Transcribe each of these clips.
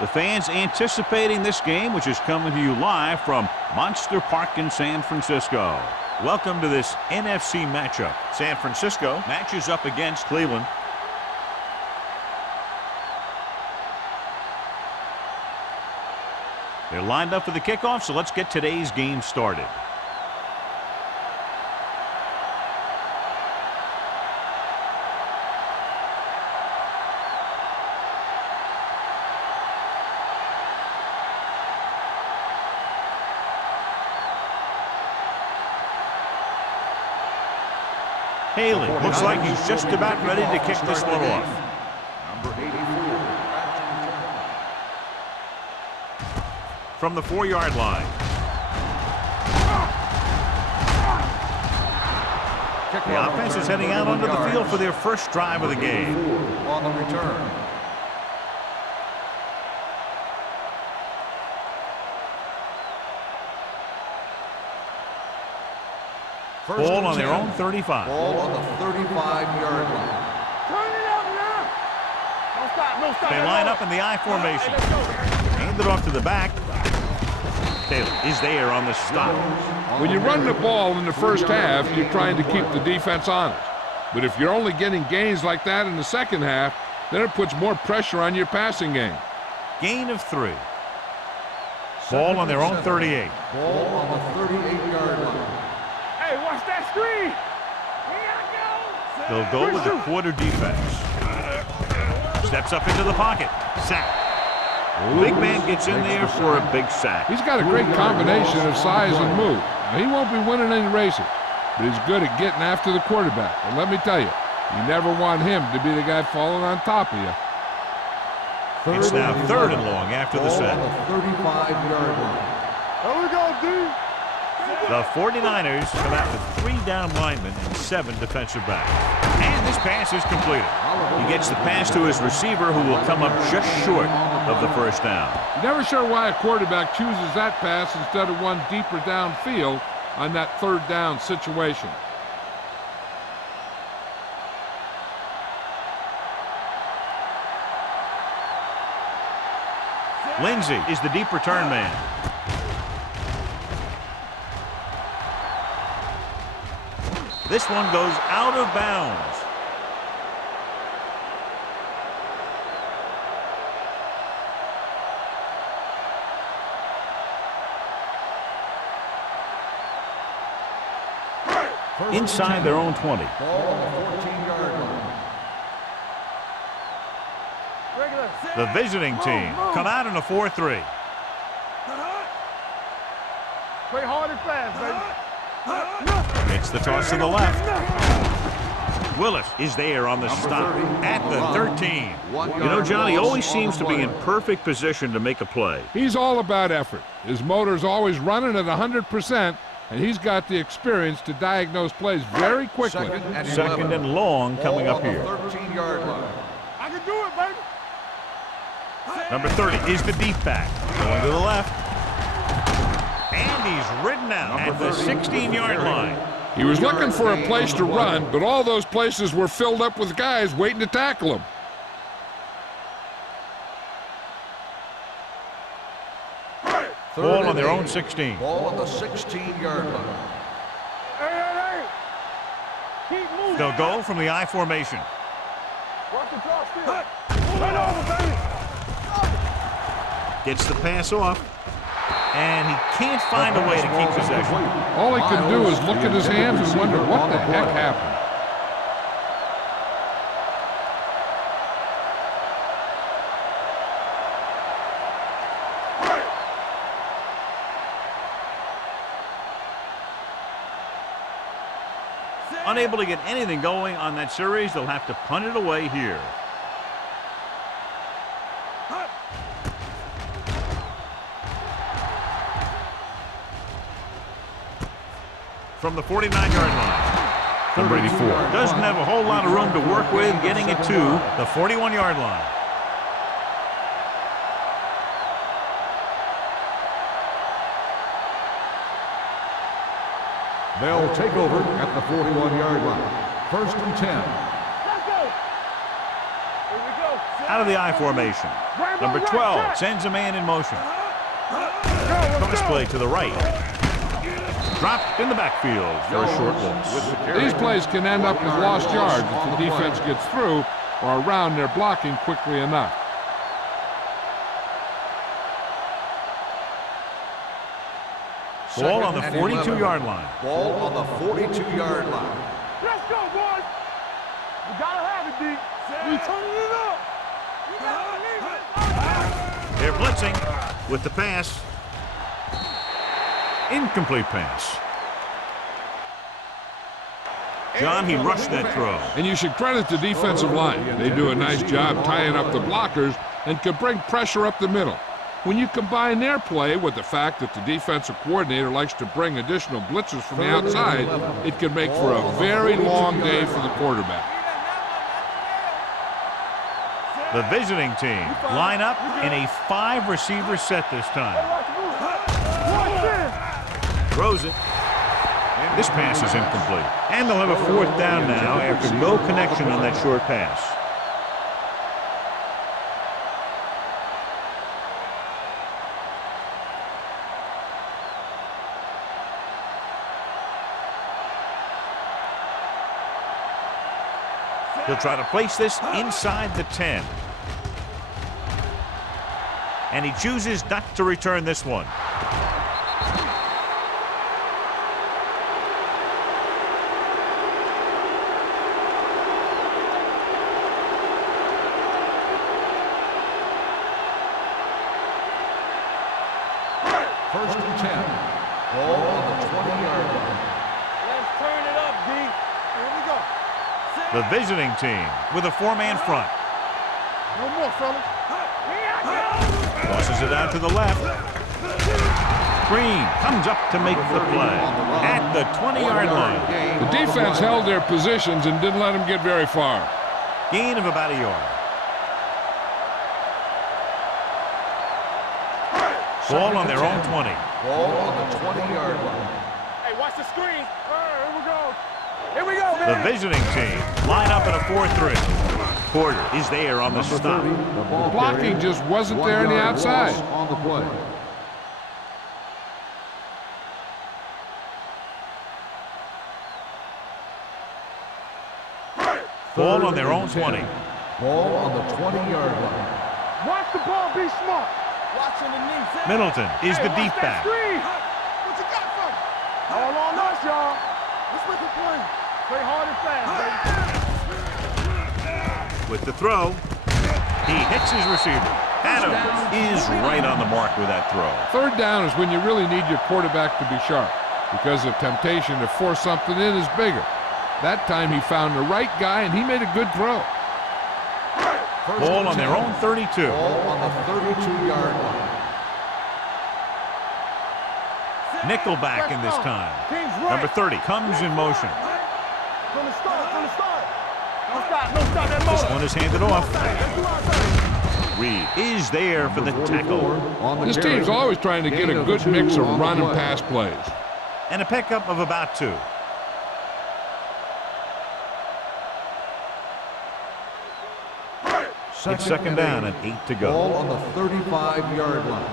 The fans anticipating this game, which is coming to you live from Monster Park in San Francisco. Welcome to this NFC matchup. San Francisco matches up against Cleveland. They're lined up for the kickoff, so let's get today's game started. Haley looks like he's just about ready to kick this one off. Number 84. From the 4-yard line. The offense is heading out onto the field for their first drive of the game. On the return. Ball on their own 35. Ball on the 35-yard line. Turn it up now. Don't stop, no stop. They line up in the I formation. Hand it off to the back. Taylor is there on the stop. When you run the ball in the first half, you're trying to keep the defense honest. But if you're only getting gains like that in the second half, then it puts more pressure on your passing game. Gain of 3. Ball on their own 38. Ball on the 38-yard line. Hey, watch that screen. They'll go with a quarter defense. Steps up into the pocket. Sack. Big man gets in there for a big sack. He's got a great combination of size and move. Now, he won't be winning any races, but he's good at getting after the quarterback. And let me tell you, you never want him to be the guy falling on top of you. It's now 3rd and long after the sack. Ball on the 35-yard line. There we go, D. The 49ers come out with 3 down linemen and 7 defensive backs. And this pass is completed. He gets the pass to his receiver, who will come up just short of the first down. You're never sure why a quarterback chooses that pass instead of one deeper downfield on that 3rd down situation. Lindsey is the deep return man. This one goes out of bounds. Inside their own 20. Ball on the 14-yard line. The visiting team come out in a 4-3. Play hard and fast, baby. It's the toss to the left. Willis is there on the stop at the 13. You know, Johnny always seems to be in perfect position to make a play. He's all about effort. His motor's always running at 100%, and he's got the experience to diagnose plays very quickly. Second and long coming up here. 13-yard line. I can do it, baby. Number 30 is the deep back. Going to the left. And he's ridden out at the 16-yard line. He was looking for a place to run, but all those places were filled up with guys waiting to tackle him. Ball on their own 16. Ball on the 16-yard line. Hey. Keep moving. They'll go from the I formation. Watch the drop still. Run over, baby. Gets the pass off. And he can't find a way to keep possession. All he could do is look at his hands and wonder what the heck happened. Unable to get anything going on that series, they'll have to punt it away here. From the 49-yard line. Number 84 doesn't have a whole lot of room to work with, getting it to the 41-yard line. They'll take over at the 41-yard line. 1st and 10. Let's go. Here we go. Out of the I formation. Grab Number 12 sends a man in motion. Cross play to the right. Dropped in the backfield for a short loss. These plays can end up with lost yards if the defense gets through or around their blocking quickly enough. Ball on the 42-yard line. Ball on the 42-yard line. Let's go, boys. We gotta have it, D. We turning it up. We gotta leave it. They're blitzing with the pass. Incomplete pass. John, he rushed that throw. And you should credit the defensive line. They do a nice job tying up the blockers and can bring pressure up the middle. When you combine their play with the fact that the defensive coordinator likes to bring additional blitzers from the outside, it can make for a very long day for the quarterback. The visiting team line up in a 5-receiver set this time. Throws it. This pass is incomplete. And they'll have a 4th down now after no connection on that short pass. He'll try to place this inside the 10. And he chooses not to return this one. First and 10. Ball on the 20-yard line. Let's turn it up, D. Here we go. The visiting team with a 4-man front. No more, fellas. Tosses it out to the left. Green comes up to make the play at the 20-yard line. The defense held their positions and didn't let them get very far. Gain of about a yard. Ball on their own 20. Ball on the 20-yard line. Hey, watch the screen. Here we go. Here we go, The man. visiting team line up in a 4-3. Porter is there on the stop. The ball Blocking carrier, just wasn't 1 there on the yard outside. loss on the play. Ball on their own 20. Ball on the 20-yard line. Watch the ball. Be smart. Watching the knee. Middleton is the deep back. What you got for me? All on us, y'all. Let's make it play. Play hard and fast, baby. With the throw, he hits his receiver. Adams is right on the mark with that throw. 3rd down is when you really need your quarterback to be sharp because the temptation to force something in is bigger. That time he found the right guy and he made a good throw. Ball on their own 32. Ball on the 32-yard line. Nickelback in this time. Number 30 comes in motion. From the start. Don't stop that motor. This one is handed off. Reed is there for the tackle. On the This carry. team's always trying to get a Gain of good 2 mix of on the run and play. pass plays. And a pickup of about 2. It's 2nd down and 8 to go. Ball on the 35-yard line.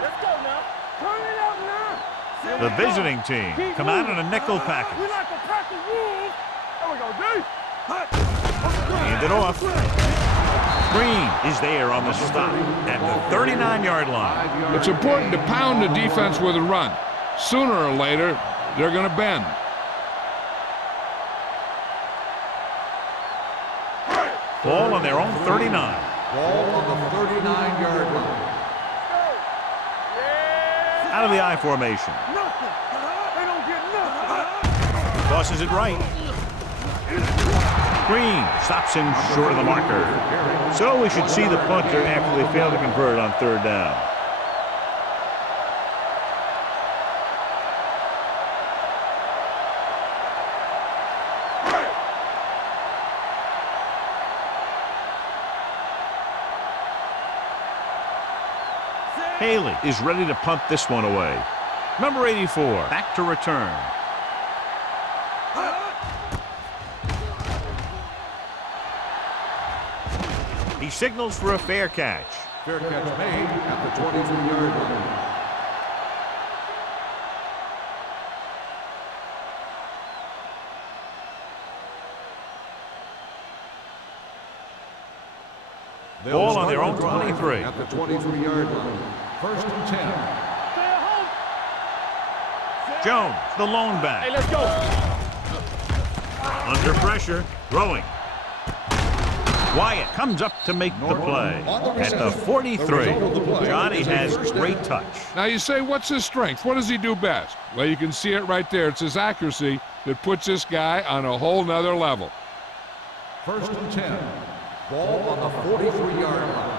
Let's go now. Turn it up now. The visiting team come out in a nickel package. We like to practice rules. There we go, D. Hand it off. Green is there on the stop at the 39-yard line. It's important to pound the defense with a run. Sooner or later, they're going to bend. Ball on their own 39. Ball on the 39-yard line. Out of the I formation. Nothing. They don't get nothing. Tosses it right. Green stops him short of the marker. So we should see the punter after they fail to convert on 3rd down. Haley is ready to punt this one away. Number 84, back to return. He signals for a fair catch. Fair catch made at the 23-yard line. Ball on their own 23. At the 23-yard line. First and 10. Jones, the lone back. Hey, let's go. Under pressure, throwing. Wyatt comes up to make the play. At the 43, Johnny has great touch. Now you say, what's his strength? What does he do best? Well, you can see it right there. It's his accuracy that puts this guy on a whole nother level. First and 10. Ball on the 43-yard line.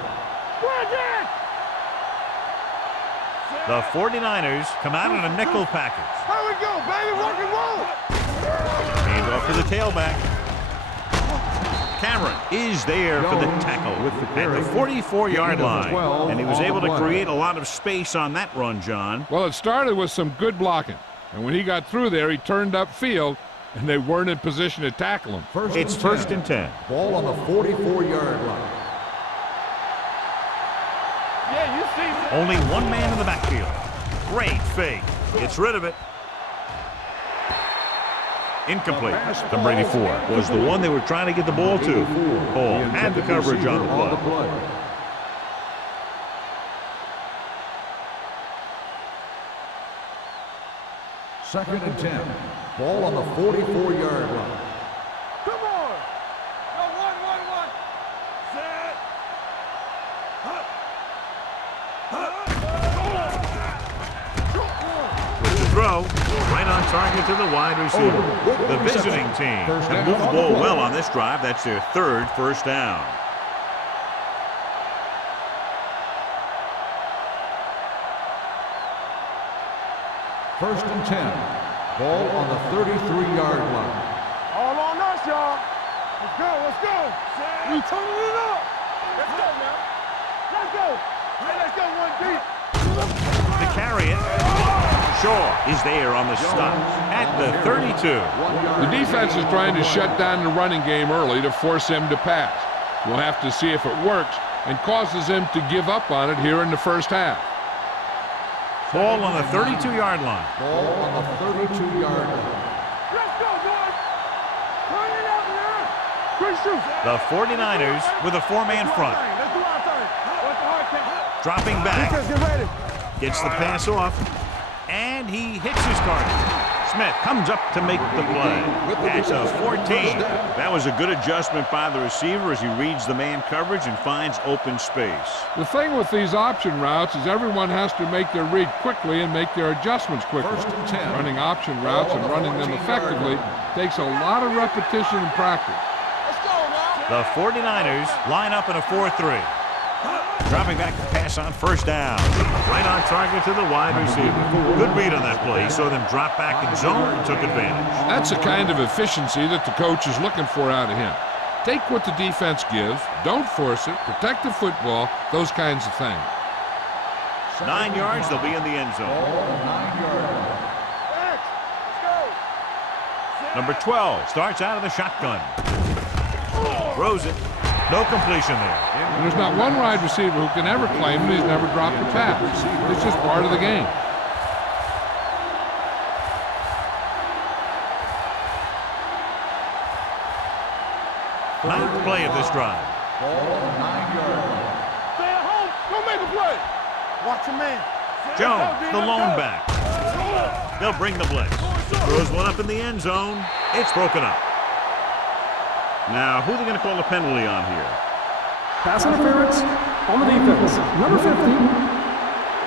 The 49ers come out in a nickel package. Here we go, baby. Rock and roll. Hand off to the tailback. Cameron is there for the tackle at the 44-yard line. And he was able to create a lot of space on that run, John. Well, it started with some good blocking. And when he got through there, he turned upfield, and they weren't in position to tackle him. It's first and 10. Ball on the 44-yard line. Yeah, you see that. Only one man in the backfield. Great fake. Gets rid of it. Incomplete. Number 84 was the one they were trying to get the ball to. Hall had the coverage on the play. Second and 10. Ball on the 44-yard line. Come on. Go, one. Set. With the throw, right on target to the wide receiver. The visiting team have moved the ball well on this drive. That's their third first down. First and 10. Ball on the 33-yard line. All on us, y'all. Let's go. We turning it up. Let's go, man. Let's go. Hey, let's go one deep. To carry it, Shaw is there on the stop at the 32. The defense is trying to shut down the running game early to force him to pass. We'll have to see if it works and causes him to give up on it here in the first half. Ball on the 32-yard line. Ball on the 32-yard line. Let's go, boys. Turn it up, man. Quick shoot. The 49ers with a four-man front. Let's do our thing. What's the hard thing? Dropping back. Let's get ready. Gets the pass off. And he hits his target. Smith comes up to make the play. At the 14. That was a good adjustment by the receiver as he reads the man coverage and finds open space. The thing with these option routes is everyone has to make their read quickly and make their adjustments quickly. First and 10. Running option routes and running them effectively takes a lot of repetition and practice. Let's go, man. The 49ers line up in a 4-3. Dropping back to pass on first down. Right on target to the wide receiver. Good read on that play. He saw them drop back in zone and took advantage. That's the kind of efficiency that the coach is looking for out of him. Take what the defense gives, don't force it, protect the football, those kinds of things. 9 yards, they'll be in the end zone. Ball on the 9-yard line. Let's go. Number 12 starts out of the shotgun. Throws it. No completion there. And there's not one wide receiver who can ever claim that he's never dropped a pass. It's just part of the game. Ninth play of this drive. Ball on the 9-yard line. Stay at home. Go make a play. Watch your man. Jones, the lone back. They'll bring the blitz. Throws one up in the end zone. It's broken up. Now, who are they going to call the penalty on here? Pass interference on the defense. Number 15.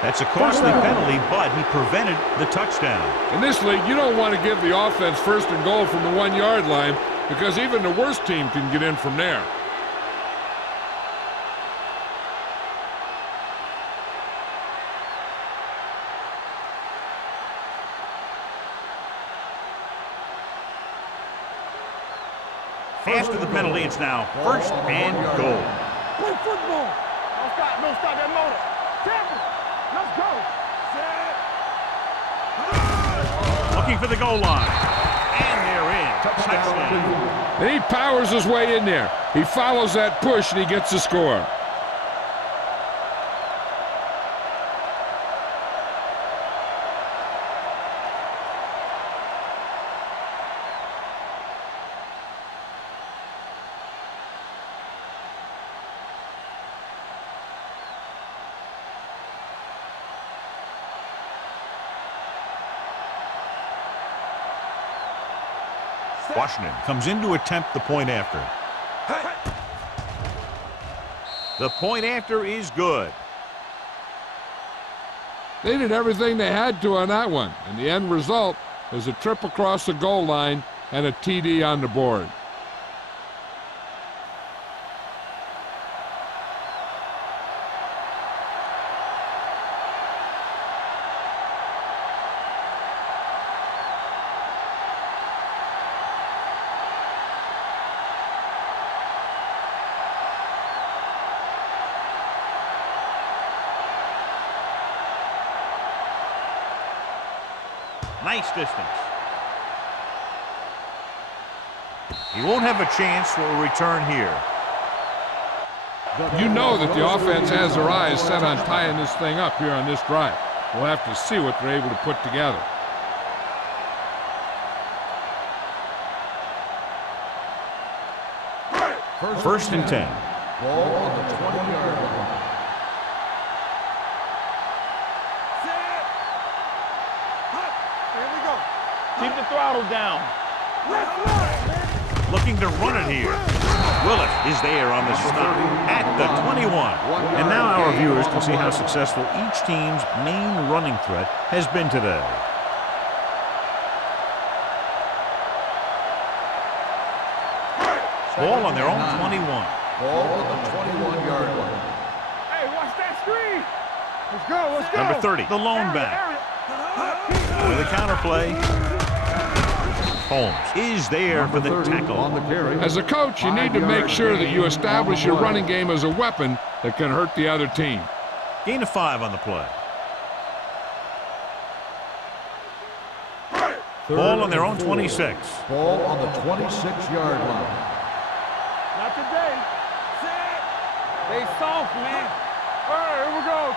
That's a costly penalty, but he prevented the touchdown. In this league, you don't want to give the offense first and goal from the 1-yard line because even the worst team can get in from there. After the penalty, it's now first and goal. Play football. Don't stop that motor. Temple. Let's go. Looking for the goal line. And they're in. Touchdown. And he powers his way in there. He follows that push and he gets the score. Washington comes in to attempt the point after. The point after is good. They did everything they had to on that one, and the end result is a trip across the goal line and a TD on the board. Nice distance. He won't have a chance for a return here. You know that the offense has their eyes set on tying this thing up here on this drive. We'll have to see what they're able to put together. First and 10. Ball on the 20-yard line. Keep the throttle down. Looking to run it here. Willis is there on the stop at the 21. And now our viewers can see how successful each team's main running threat has been today. Ball on their own 21. Ball on the 21-yard line. Hey, watch that screen. Let's go, let's go. Number 30, the lone back. With a counter play. Holmes is there for the tackle. On the carry. As a coach, you need to make sure that you establish your running game as a weapon that can hurt the other team. Gain of 5 on the play. Ball on their own 26. Ball on the 26-yard line. Not today. They soft, man. All right, here we go.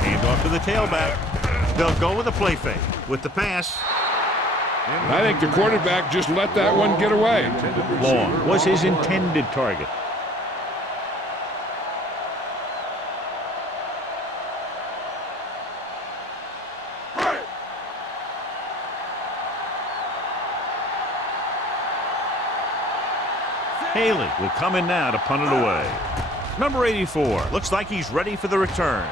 Hand off to the tailback. They'll go with a play fake. With the pass. I think the quarterback just let that one get away. Long was his intended target. Haley will come in now to punt it away. Number 84 looks like he's ready for the return.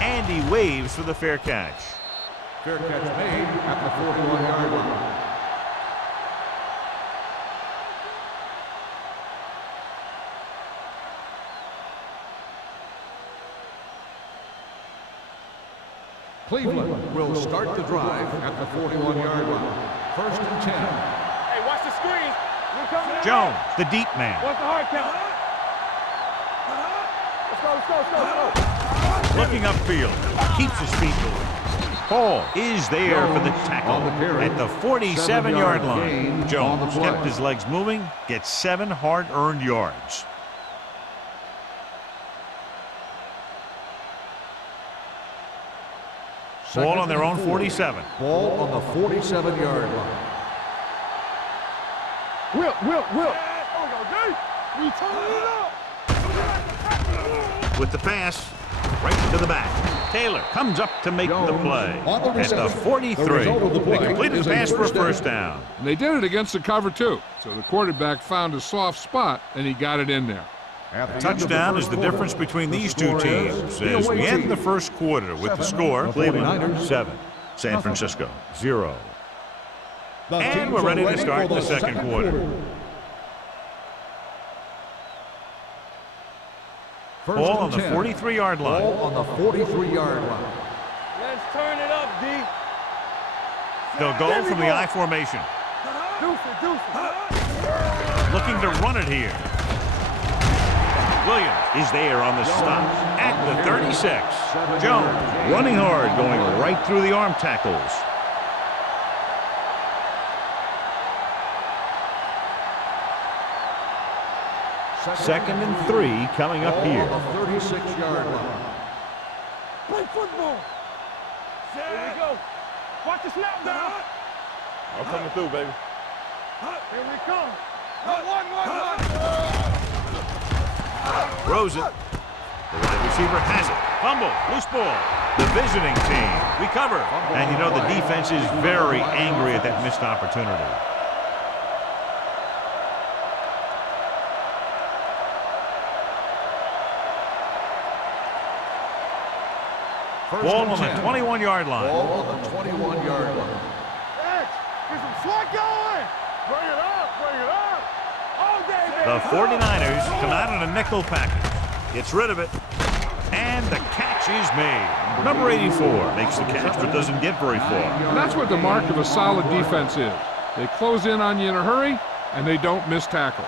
And he waves for the fair catch. Fair catch made at the 41-yard line. Cleveland will start the drive at the 41-yard line. First and 10. Hey, watch the screen. We're coming in. Jones, the deep man. What's the hard count? Let's go. Looking upfield. Keeps his feet moving. Paul is there for the tackle at the 47-yard line. Jones kept his legs moving, gets 7 hard-earned yards. Ball on their own 47. Ball on the 47-yard line. Will. We turn it up. With the pass, right to the back. Taylor comes up to make the play at the 43. They completed the pass for a first down. And they did it against the cover, too. So the quarterback found a soft spot, and he got it in there. Touchdown is the difference between these two teams as we end the first quarter with the score, Cleveland 7, San Francisco 0. And we're ready to start the second quarter. Ball on the 43-yard line. Ball on the 43-yard line. Let's turn it up, D. They'll go from the I formation. Looking to run it here. Williams is there on the stop at the 36. Jones running hard, going right through the arm tackles. Second and 3 coming up here. The 36-yard line. Play football. Here we go. Watch the snap down. I'm coming through, baby. Here we come. One. Throws it. The wide receiver has it. Fumble. Loose ball. The visiting team recover. And you know the defense is very angry at that missed opportunity. Ball on the 21-yard line. Ball on the 21-yard line. X, get some swat going. Bring it up, bring it up. All day, baby. The 49ers come out in a nickel package. Gets rid of it. And the catch is made. Number 84 makes the catch but doesn't get very far. And that's what the mark of a solid defense is. They close in on you in a hurry, and they don't miss tackle.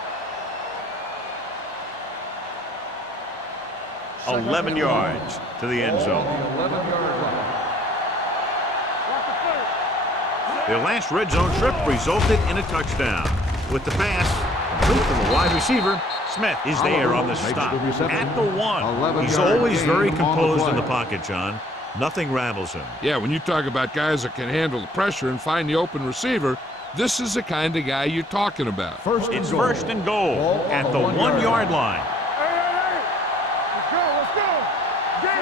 11 yards to the end zone. Their last red zone trip resulted in a touchdown. With the pass, complete from the wide receiver, Smith is there on the stop. At the 1. He's always very composed in the pocket, John. Nothing rattles him. Yeah, when you talk about guys that can handle the pressure and find the open receiver, this is the kind of guy you're talking about. It's first and goal at the 1-yard line.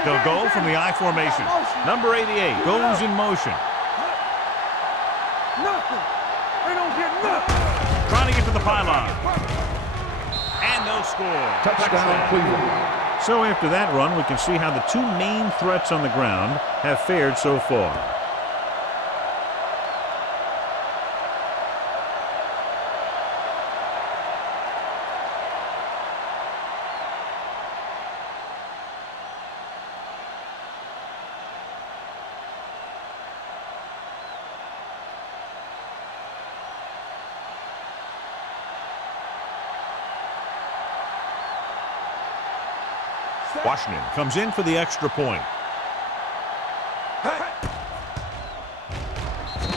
They'll go from the I formation. Number 88 goes in motion. Nothing. They don't get nothing. Trying to get to the pylon. And they'll score. Touchdown, Cleveland. So after that run, we can see how the two main threats on the ground have fared so far. Washington comes in for the extra point.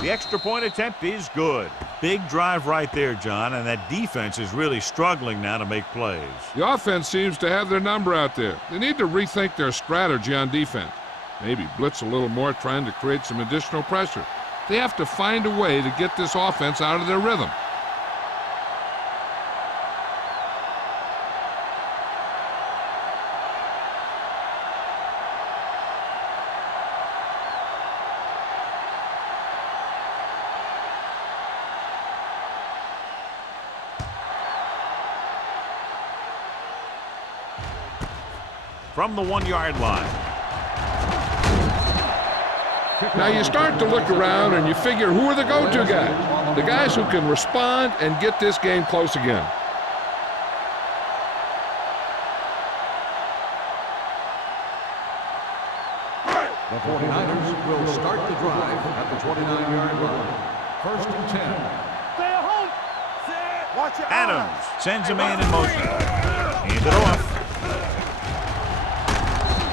The extra point attempt is good. Big drive right there, John, and that defense is really struggling now to make plays. The offense seems to have their number out there. They need to rethink their strategy on defense. Maybe blitz a little more, trying to create some additional pressure. They have to find a way to get this offense out of their rhythm. From the 1-yard line. Now you start to look around and you figure, who are the go-to guys? The guys who can respond and get this game close again. The 49ers will start the drive at the 29-yard line. First and 10. Stay at home. Watch your Adams eyes. sends a man in motion. Hand it off.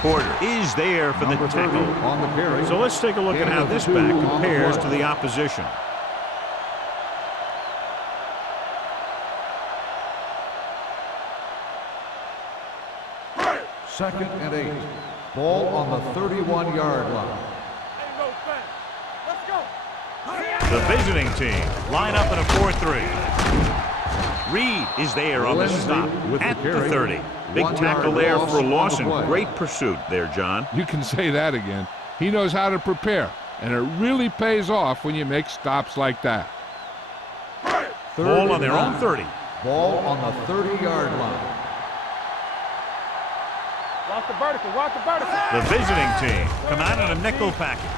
Porter is there for the tackle. On the carry. So let's take a look at how this back compares to the opposition. Second and 8. Ball on the 31-yard line. Ain't no thing. Let's go. The visiting team line up in a 4-3. Reed is there on the stop at the 30. Big tackle there for a loss and great pursuit there, John. You can say that again. He knows how to prepare, and it really pays off when you make stops like that. Ball on their own 30. Ball on the 30-yard line. Watch the vertical. Watch the vertical. The visiting team come out in a nickel package.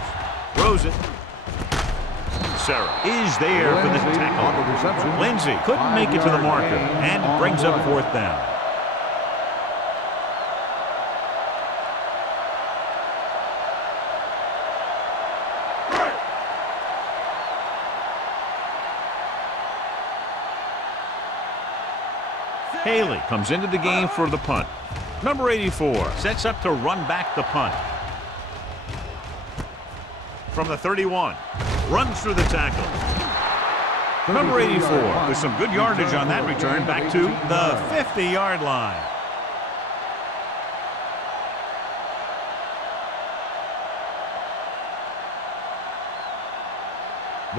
Throws it. Sarah is there for the tackle. Lindsay couldn't make it to the marker, and it brings up 4th down. Haley comes into the game for the punt. Number 84 sets up to run back the punt. From the 31, runs through the tackle. Number 84 with some good yardage on that return back to the 50-yard line.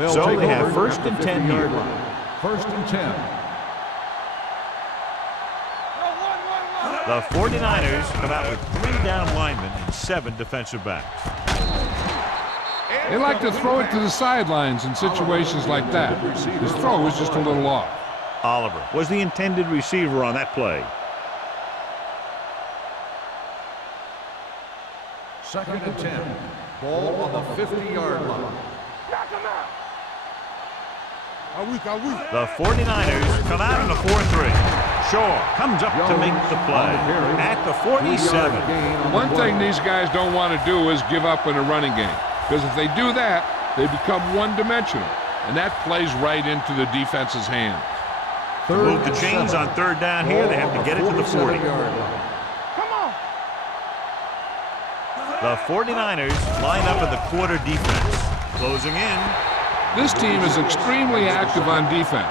So they have first and 10 here. First and 10. The 49ers come out with 3 down linemen and 7 defensive backs. They like to throw it to the sidelines in situations like that. His throw was just a little off. Oliver was the intended receiver on that play. Second and 10. Ball on the 50-yard line. Knock him out. The 49ers come out in a 4-3. Shaw comes up to make the play at the 47. One thing these guys don't want to do is give up in a running game, because if they do that, they become one-dimensional, and that plays right into the defense's hands. To move the chains on third down here, they have to get it to the 40. Come on. The 49ers line up in the quarter defense. Closing in. This team is extremely active on defense,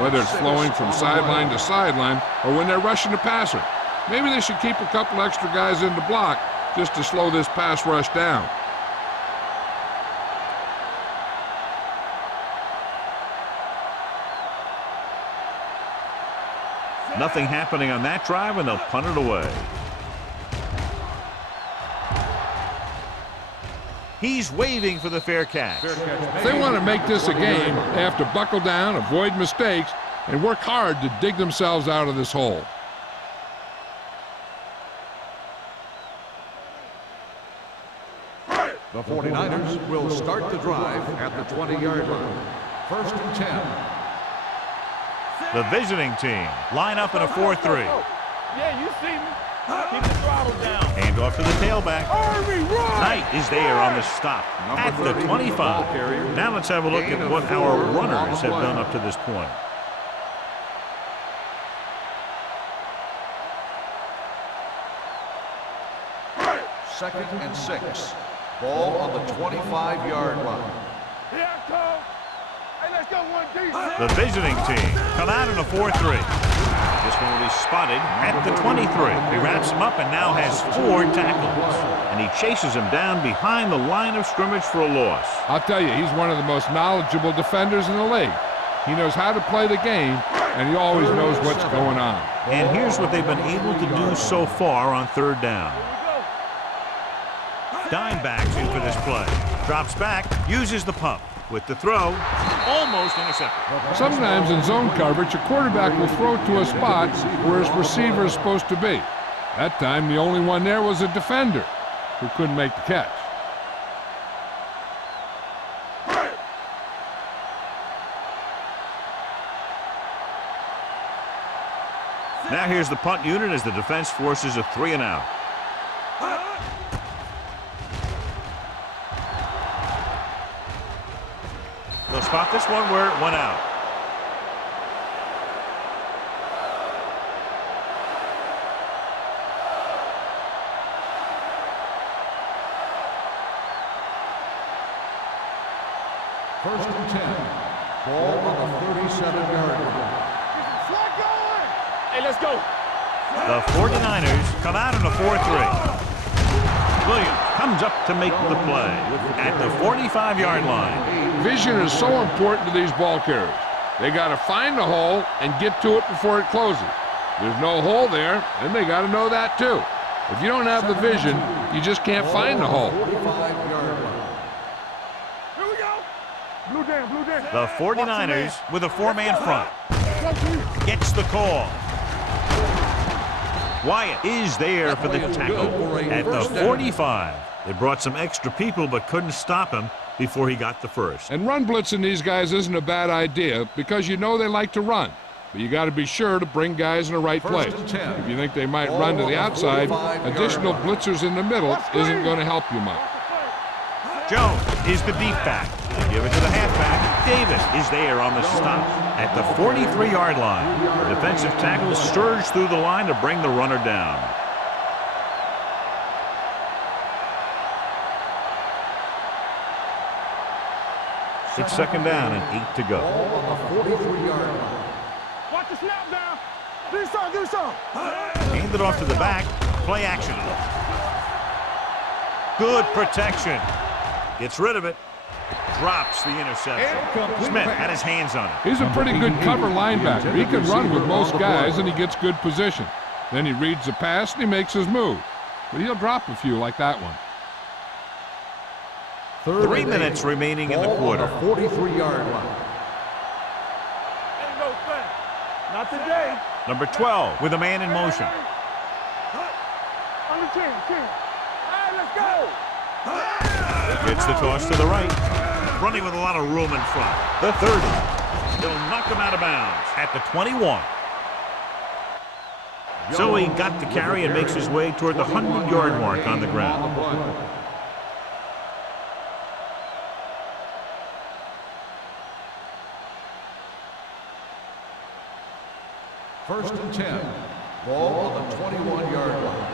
whether it's flowing from sideline to sideline or when they're rushing the passer. Maybe they should keep a couple extra guys in the block just to slow this pass rush down. Nothing happening on that drive, and they'll punt it away. He's waving for the fair catch. If they want to make this a game, they have to buckle down, avoid mistakes, and work hard to dig themselves out of this hole. The 49ers will start the drive at the 20-yard line. First and 10. The visiting team line up in a 4-3. Yeah, you see me. Keep the throttle down. Hand off to the tailback. Knight is there on the stop at the 25. Now let's have a look at what our runners have done up to this point. Second and 6. Ball on the 25-yard line. Here I come. Hey, let's go 1D. The visiting team come out in a 4-3. This one will be spotted at the 23. He wraps him up and now has 4 tackles. And he chases him down behind the line of scrimmage for a loss. I'll tell you, he's one of the most knowledgeable defenders in the league. He knows how to play the game, and he always knows what's going on. And here's what they've been able to do so far on third down. Dime backs in for this play. Drops back, uses the pump. With the throw, almost intercepted. Sometimes in zone coverage, a quarterback will throw to a spot where his receiver is supposed to be. That time, the only one there was a defender who couldn't make the catch. Now here's the punt unit as the defense forces a 3-and-out. They'll spot this one where it went out. First and 10. Ball on the 37-yard line. Slide going. Hey, let's go. The 49ers come out in a 4-3. Williams comes up to make the play at the 45-yard line. Vision is so important to these ball carriers. They got to find the hole and get to it before it closes. There's no hole there, and they got to know that too. If you don't have the vision, you just can't find the hole. 45-yard line. Here we go. Blue down, blue down. The 49ers with a 4-man front. Gets the call. Wyatt is there for the tackle at the 45. They brought some extra people but couldn't stop him before he got the first. And run blitzing these guys isn't a bad idea because you know they like to run. But you got to be sure to bring guys in the right place. If you think they might run to the outside, additional blitzers in the middle isn't going to help you much. Jones is the deep back. They give it to the halfback. Davis is there on the stop at the 43-yard line. The defensive tackle surged through the line to bring the runner down. It's second down and 8 to go. Ball on the 43-yard line. Watch the snap down. Do something, do something. Hand it off to the back. Play action. Good protection. Gets rid of it. Drops the interception. Smith had his hands on it. He's a pretty good cover linebacker. He can run with most guys, and he gets good position. Then he reads the pass, and he makes his move. But he'll drop a few like that one. 3 minutes remaining in the quarter. 43-yard line. Ain't no thing. Not today. Number 12 with a man in motion. On the 10, 10. All right, let's Let's go. Gets the toss to the right. Running with a lot of room in front. The 30. He'll knock him out of bounds at the 21. So he got the carry and makes his way toward the 100-yard mark on the ground. First and 10. Ball on the 21-yard line.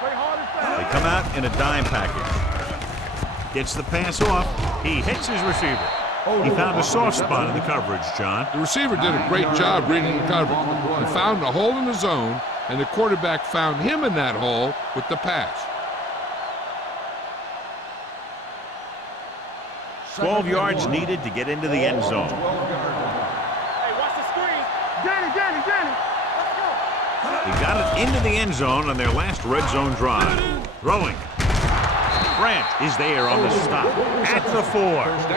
Play hard and fast. They come out in a dime package. Gets the pass off. He hits his receiver. He found a soft spot in the coverage, John. The receiver did a great job reading the coverage. He found a hole in the zone, and the quarterback found him in that hole with the pass. 12 yards needed to get into the end zone. Hey, watch the screen. Danny. Let's go. He got it into the end zone on their last red zone drive. Throwing. Grant is there on the stop at the 4.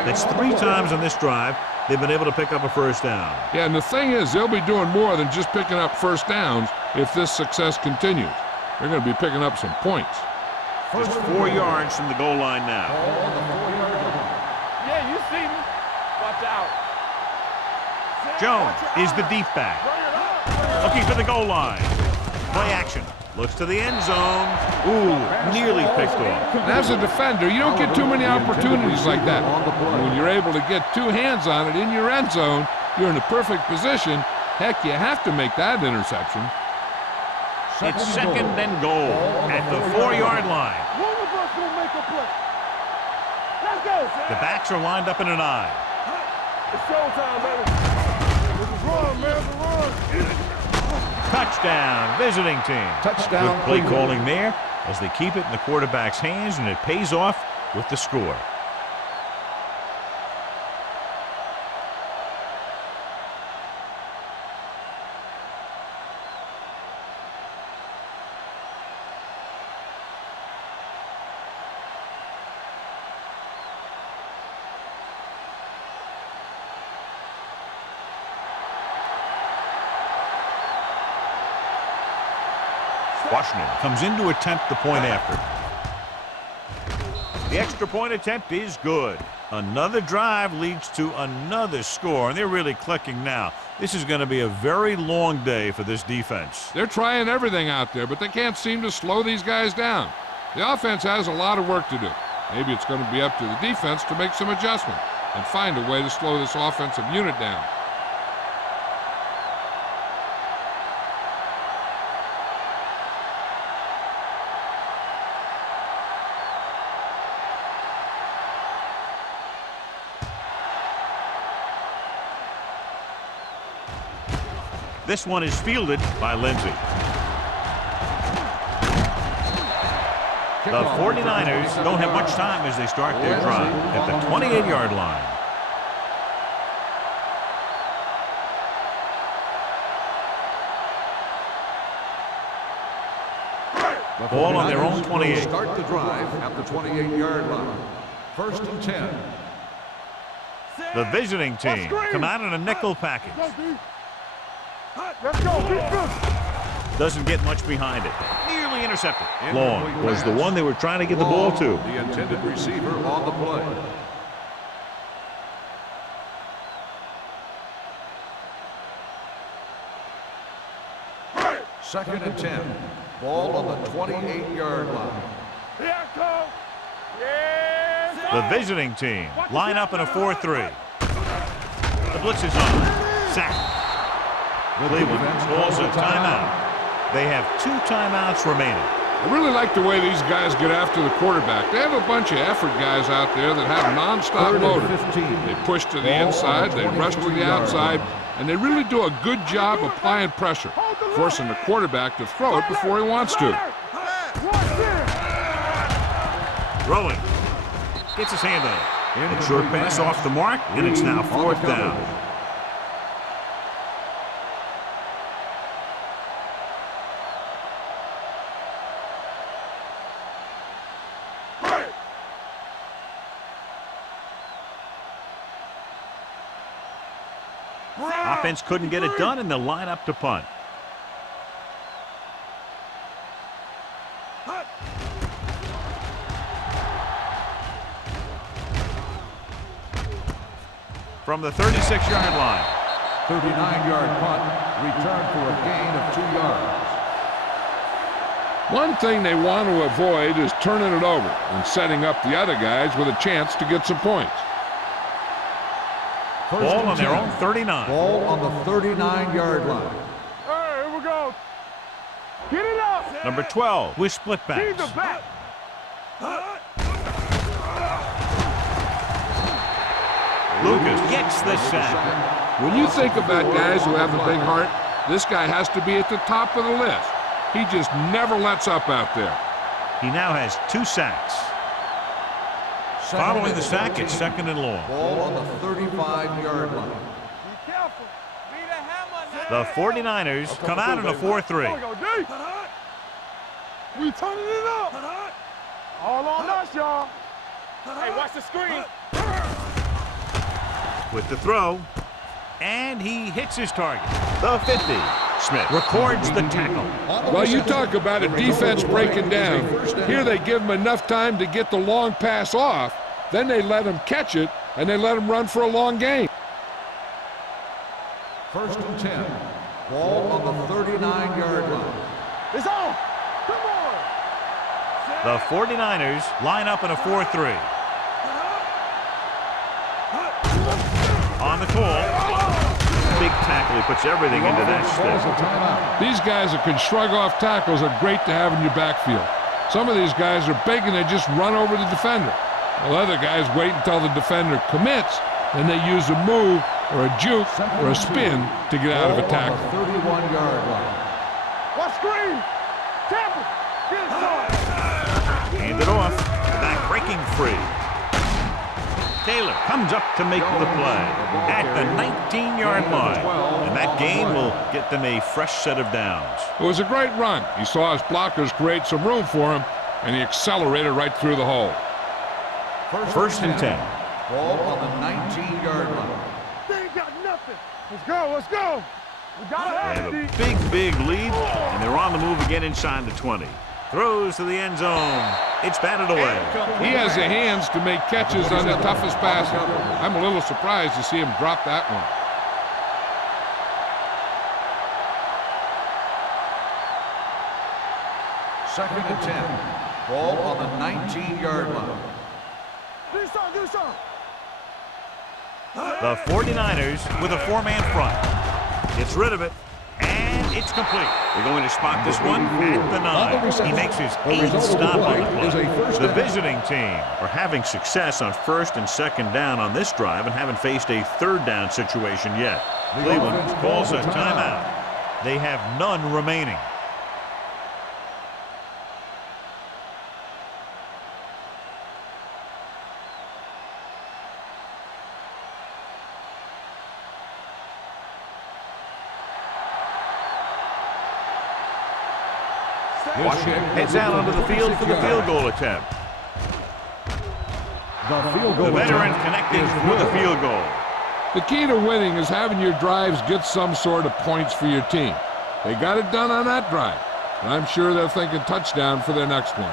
That's 3 times on this drive they've been able to pick up a first down. Yeah, and the thing is, they'll be doing more than just picking up first downs if this success continues. They're going to be picking up some points. Just 4 yards from the goal line now. Yeah, you see me. Watch out. Jones is the deep back. Looking for the goal line. Play action. Looks to the end zone. Ooh, nearly picked off. And as a defender, you don't get too many opportunities like that. And when you're able to get 2 hands on it in your end zone, you're in a perfect position. Heck, you have to make that interception. It's second and goal at the 4-yard line. One of us will make a play. Let's go. The backs are lined up in an I. It's showtime, baby. It's a run, man. It's a run. Touchdown, visiting team. Touchdown, Good play Cleveland. calling there as they keep it in the quarterback's hands, and it pays off with the score. Washington comes in to attempt the point after. The extra point attempt is good. Another drive leads to another score, and they're really clicking now. This is going to be a very long day for this defense. They're trying everything out there, but they can't seem to slow these guys down. The offense has a lot of work to do. Maybe it's going to be up to the defense to make some adjustment and find a way to slow this offensive unit down. This one is fielded by Lindsey. The 49ers don't have much time as they start their drive at the 28-yard line. Ball on their own 28. Start the drive at the 28-yard line. First and 10. The visiting team come out in a nickel package. Let's go. Defense. Doesn't get much behind it. Nearly intercepted. Long was the one they were trying to get the ball to. The intended receiver on the play. Second and 10. Ball on the 28-yard line. Here I come. Yes. The visiting team line up in a 4-3. The blitz is on. Sack. Cleveland calls a timeout. They have 2 timeouts remaining. I really like the way these guys get after the quarterback. They have a bunch of effort guys out there that have nonstop motor. They push to the inside, they rush to the outside, and they really do a good job applying pressure, forcing the quarterback to throw it before he wants to. Throwing. Gets his hand on it. A short pass off the mark, and it's now 4th down. Offense couldn't get it done, and they'll line up to punt. from the 36-yard line. 39-yard punt, return for a gain of 2 yards. One thing they want to avoid is turning it over and setting up the other guys with a chance to get some points. Ball on their own 39. Ball on the 39-yard line. Hey, here we go. Get it up. Number 12 with split Keep backs. the back. Lucas gets the sack. When you think about guys who have a big heart, this guy has to be at the top of the list. He just never lets up out there. He now has 2 sacks. Following the sack, it's 2nd and long. Ball on the 35-yard line. Be careful. Be the hammer now. The 49ers come out in a 4-3. Go deep. We turning it up. All on us, y'all. Hey, watch the screen. With the throw, and he hits his target. The 50. Smith records the tackle. Well, you talk about a defense breaking down. Here they give him enough time to get the long pass off, then they let him catch it, and they let him run for a long gain. 1st and 10. Ball on the 39-yard line. It's on. Come on. The 49ers line up in a 4-3. On the call. Big tackle. He puts everything into that stick. These guys that can shrug off tackles are great to have in your backfield. Some of these guys are big and they just run over the defender. While other guys wait until the defender commits, and they use a move or a juke or a spin to get out of a tackle. 31-yard line. Watch screen. Tampa. Get it on. Hand it off. Back breaking free. Taylor comes up to make the play at the 19-yard line. And that gain will get them a fresh set of downs. It was a great run. He saw his blockers create some room for him, and he accelerated right through the hole. 1st and 10. Ball on the 19-yard line. They ain't got nothing. Let's go. Let's go. We gotta They have have it, a big lead, and they're on the move again inside the 20. Throws to the end zone. It's batted away. He has the hands to make catches on the toughest passes. I'm a little surprised to see him drop that one. 2nd and 10. Ball on the 19-yard line. Do something. Do something. The 49ers with a 4-man front. Gets rid of it, and it's complete. They're going to spot this one at the 9. He makes his 8th stop on the play. The visiting team are having success on 1st and 2nd down on this drive and haven't faced a 3rd down situation yet. Cleveland calls a timeout. They have none remaining. Washington heads out onto the field for the field goal attempt. The veteran connected for the field goal. The key to winning is having your drives get some sort of points for your team. They got it done on that drive, and I'm sure they're thinking touchdown for their next one.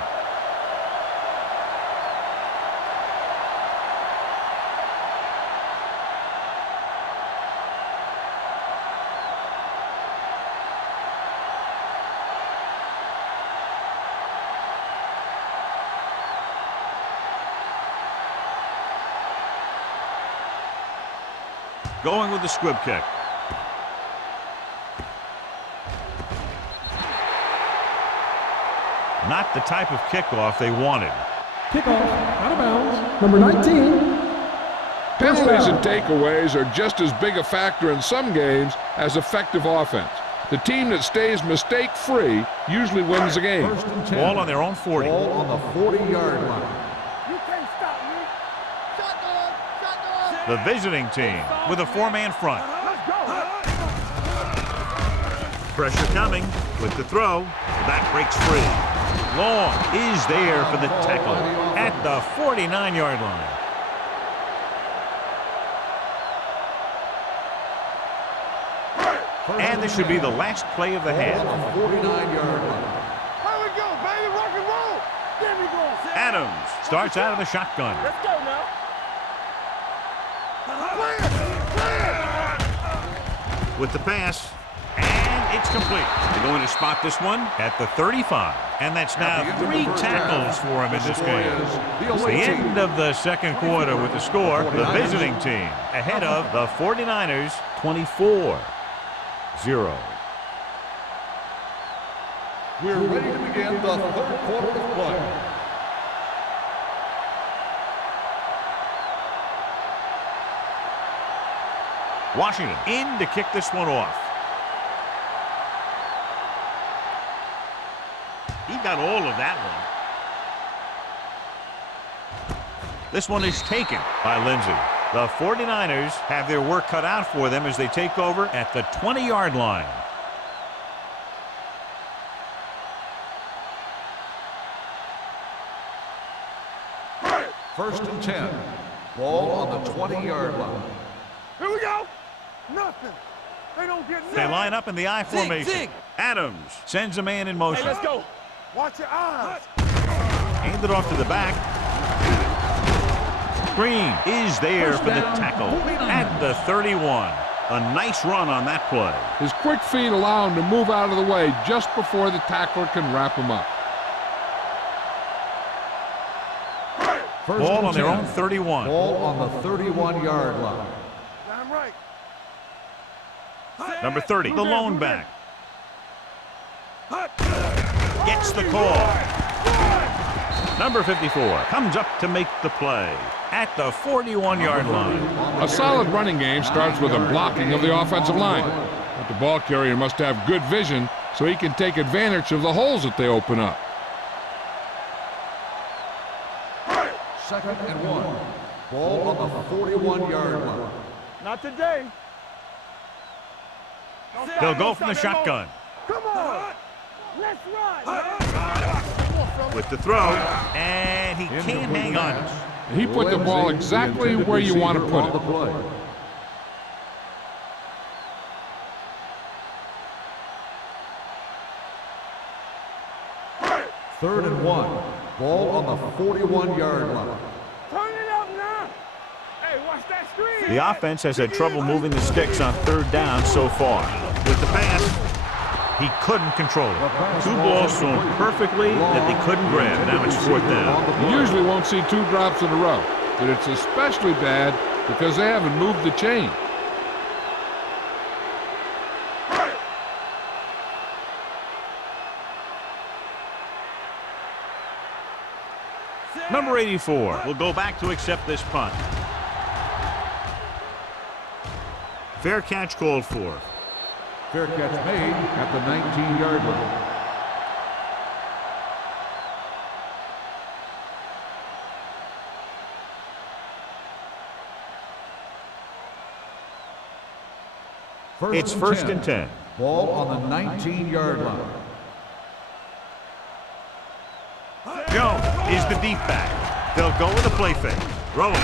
Going with the squib kick. Not the type of kickoff they wanted. Kickoff, out of bounds, number 19. Penalties and takeaways are just as big a factor in some games as effective offense. The team that stays mistake-free usually wins the game. 1st and 10. Ball on their own 40. Ball on the 40-yard line. You can't stop me. Shotgun. Shotgun. The visiting team with a 4-man front. Let's go. Pressure coming with the throw. The back breaks free. Long is there for the tackle at the 49-yard line. And this should be the last play of the half. 49-yard line. Here we go, baby. Rock and roll. There we go. Adams starts out of the shotgun. Let's go now. Clear. with the pass. And it's complete. They're going to spot this one at the 35. And that's now 3 tackles for him in this game. It's the end of the second quarter with the score. The visiting team ahead of the 49ers 24-0. We're ready to begin the third quarter of play. Washington in to kick this one off. He got all of that one. This one is taken by Lindsey. The 49ers have their work cut out for them as they take over at the 20-yard line. First and 10. Ball on the 20-yard line. Here we go. Nothing. They don't get nothing. They line up in the I formation. Zig. Adams sends a man in motion. Hey, let's go. Watch your eyes. Hand it off to the back. Green is there for the tackle at the 31. A nice run on that play. His quick feet allow him to move out of the way just before the tackler can wrap him up. First Ball and on their 10. own 31. Ball on the 31-yard line. Damn right. Number 30, the lone back. Gets the call. Number 54 comes up to make the play at the 41-yard line. A solid running game starts with a blocking of the offensive line. But the ball carrier must have good vision so he can take advantage of the holes that they open up. Second and 1. Ball on the 41-yard line. Not today. They'll go from the shotgun. Come on. Let's run. With the throw, and he can't hang on. He put the ball exactly where you want to put it. Third and 1. Ball on the 41-yard line. Turn it up now. Hey, watch that screen. The offense has had trouble moving the sticks on third down so far. With the pass, he couldn't control it. 2 balls thrown perfectly that they couldn't grab. Now it's 4th down. You usually won't see 2 drops in a row, but it's especially bad because they haven't moved the chain. Number 84 will go back to accept this punt. Fair catch called for. Fair catch made at the 19-yard line. It's first and 10. Ball on the 19-yard line. Jones is the deep back. They'll go with a play fake. Rolling.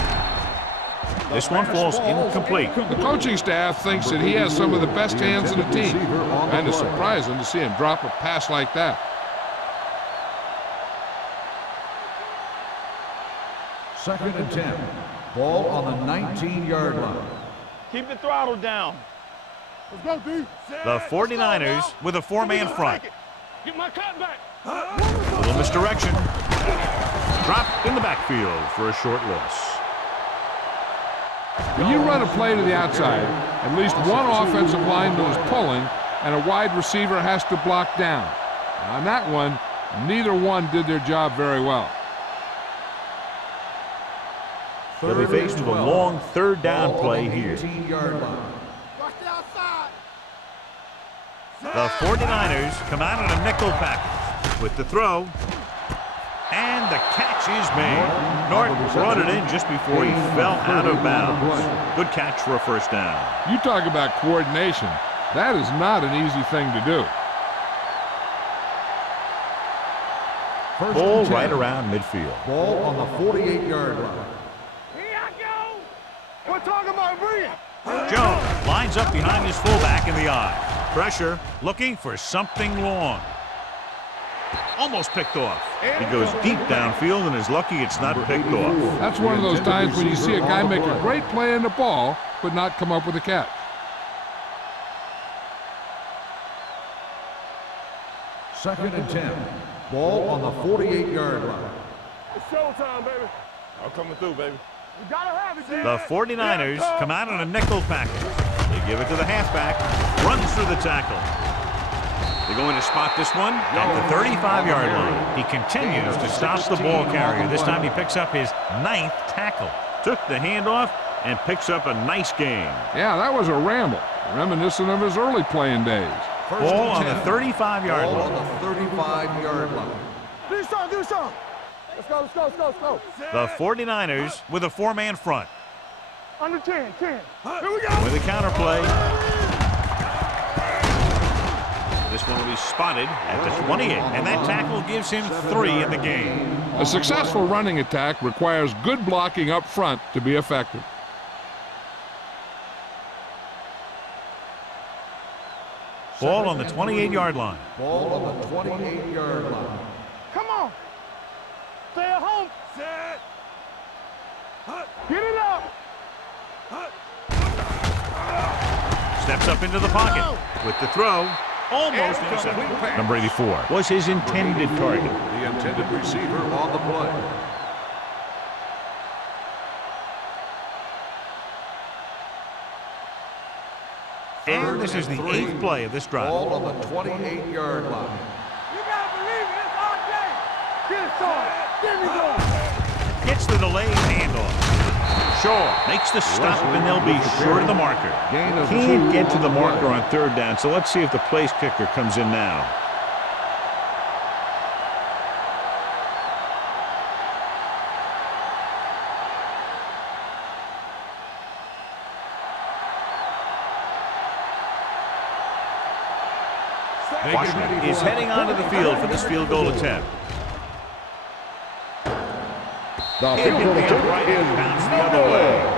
This one falls incomplete. The coaching staff thinks that he has some of the best hands in the team. And it's surprising to see him drop a pass like that. Second and 10. Ball on the 19-yard line. Keep the throttle down. Let's go, D. The 49ers with a 4-man front. Get my cut back. A little misdirection. Dropped in the backfield for a short loss. When you run a play to the outside, at least one offensive lineman is pulling and a wide receiver has to block down. On that one, neither one did their job very well. They'll be faced with a long 3rd down play here. 18-yard line. Watch the outside. The 49ers come out in a nickel package with the throw. And the catch is made. Norton brought it in just before he fell out of bounds. Good catch for a 1st down. You talk about coordination. That is not an easy thing to do. First Ball and 10. right around midfield. Ball on the 48-yard line. Here I go. We're talking about Rhea. Jones lines up behind his fullback in the eye. Pressure, looking for something long. Almost picked off. He goes deep downfield and is lucky it's not picked off. That's one of those times when you see a guy make a great play on the ball, but not come up with a catch. 2nd and 10. Ball on the 48-yard line. It's showtime, baby. I'm coming through, baby. You gotta have it, The 49ers come out in a nickel package. They give it to the halfback. Runs through the tackle. They're going to spot this one at the 35-yard line. He continues to stop the ball carrier. This time he picks up his 9th tackle. Took the handoff and picks up a nice gain. Yeah, that was a ramble, reminiscent of his early playing days. Ball on the 35-yard Ball line. on the 35-yard line. Do something, do something. Let's go, let's go, let's go, let's go. The 49ers with a 4-man front. Under 10, 10. Here we go. With a counterplay. This one will be spotted at the 28, and that tackle gives him 3 in the game. A successful running attack requires good blocking up front to be effective. Ball on the 28-yard line. Ball on the 28-yard line. Come on. Stay at home. Set. Get it up. Steps up into the pocket with the throw. Almost intercepted. Number 84 was his intended target. The intended receiver on the play. And this is the 8th play of this drive. Ball on the 28-yard line. You gotta believe it. It's our day. Get it started. Give me going. Gets the delayed handoff. Shaw makes the stop, and they'll be short of the marker. Can't get to the marker on 3rd down, so let's see if the place kicker comes in now. Washington is heading onto the field for this field goal attempt. The field goal attempt is bounced the other way.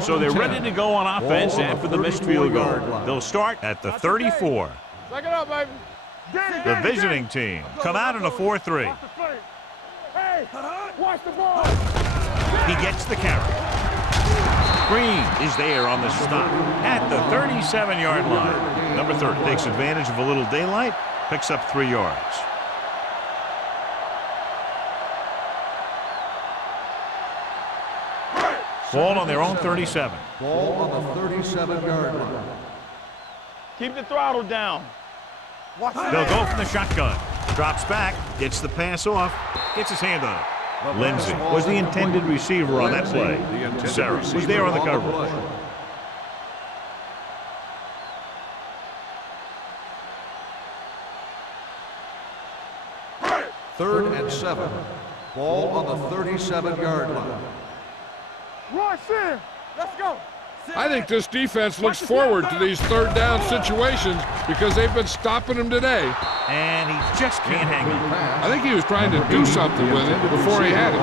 So they're ready to go on offense after the missed field goal. They'll start at the 34. Suck it up, baby. The visiting team come out in a 4-3. Hey, watch the ball. He gets the carry. Green is there on the stop at the 37-yard line. Number 30 takes advantage of a little daylight, picks up 3 yards. Ball on their own 37. Ball on the 37-yard line. Keep the throttle down. They'll go from the shotgun. Drops back, gets the pass off, gets his hand on it. Lindsey was the intended receiver on that play. Sarah was there on the coverage. 3rd and 7. Ball on the 37-yard line. Roy Sim, let's go. I think this defense looks forward to these 3rd down situations because they've been stopping them today. And he just can't hang on. I think he was trying to do something with it before he had it.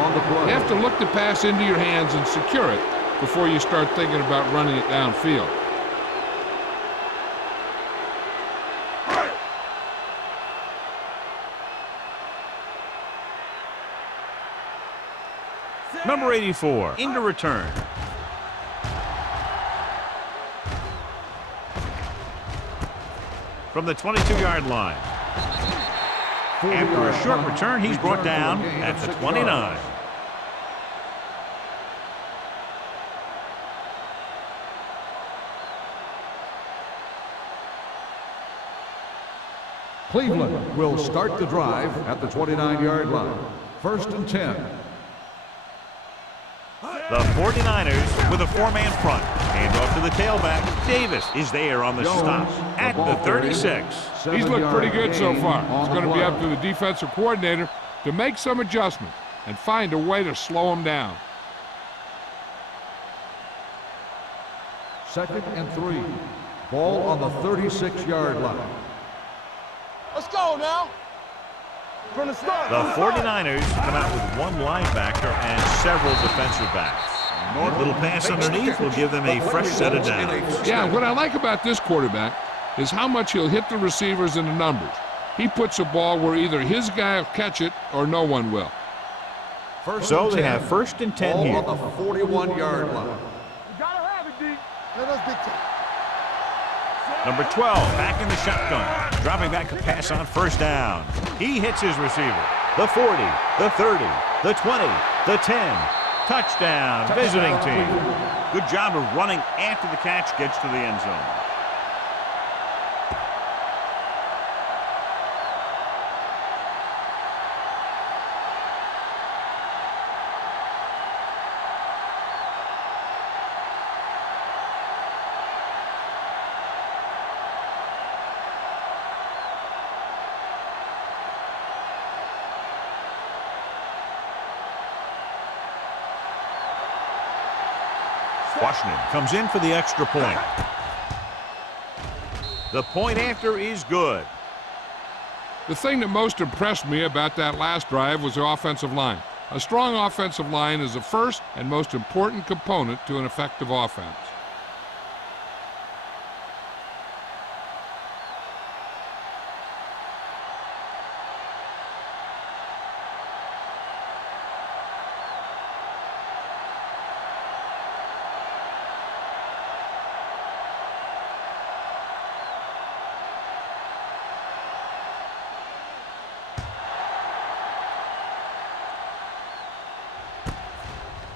You have to look the pass into your hands and secure it before you start thinking about running it downfield. Number 84 into return. From the 22-yard line. After a short return, he's brought down at the 29. Cleveland will start the drive at the 29-yard line. 1st and 10. The 49ers with a 4-man front. Hand off to the tailback. Davis is there on the stop at the 36. He's looked pretty good so far. It's going to be up to the defensive coordinator to make some adjustments and find a way to slow him down. 2nd and 3. Ball on the 36-yard line. Let's go now. From the start. The 49ers come out with 1 linebacker and several defensive backs. A little pass underneath will give them a fresh set of downs. Yeah, what I like about this quarterback is how much he'll hit the receivers in the numbers. He puts a ball where either his guy will catch it or no one will. So they have 1st and 10 Ball here. on the 41-yard line. You gotta have it, D. Let us dictate. Number 12 back in the shotgun. Dropping back to pass on 1st down. He hits his receiver. The 40, the 30, the 20, the 10. Touchdown, visiting team. Good job of running after the catch gets to the end zone. Washington comes in for the extra point. The point after is good. The thing that most impressed me about that last drive was the offensive line. A strong offensive line is the first and most important component to an effective offense.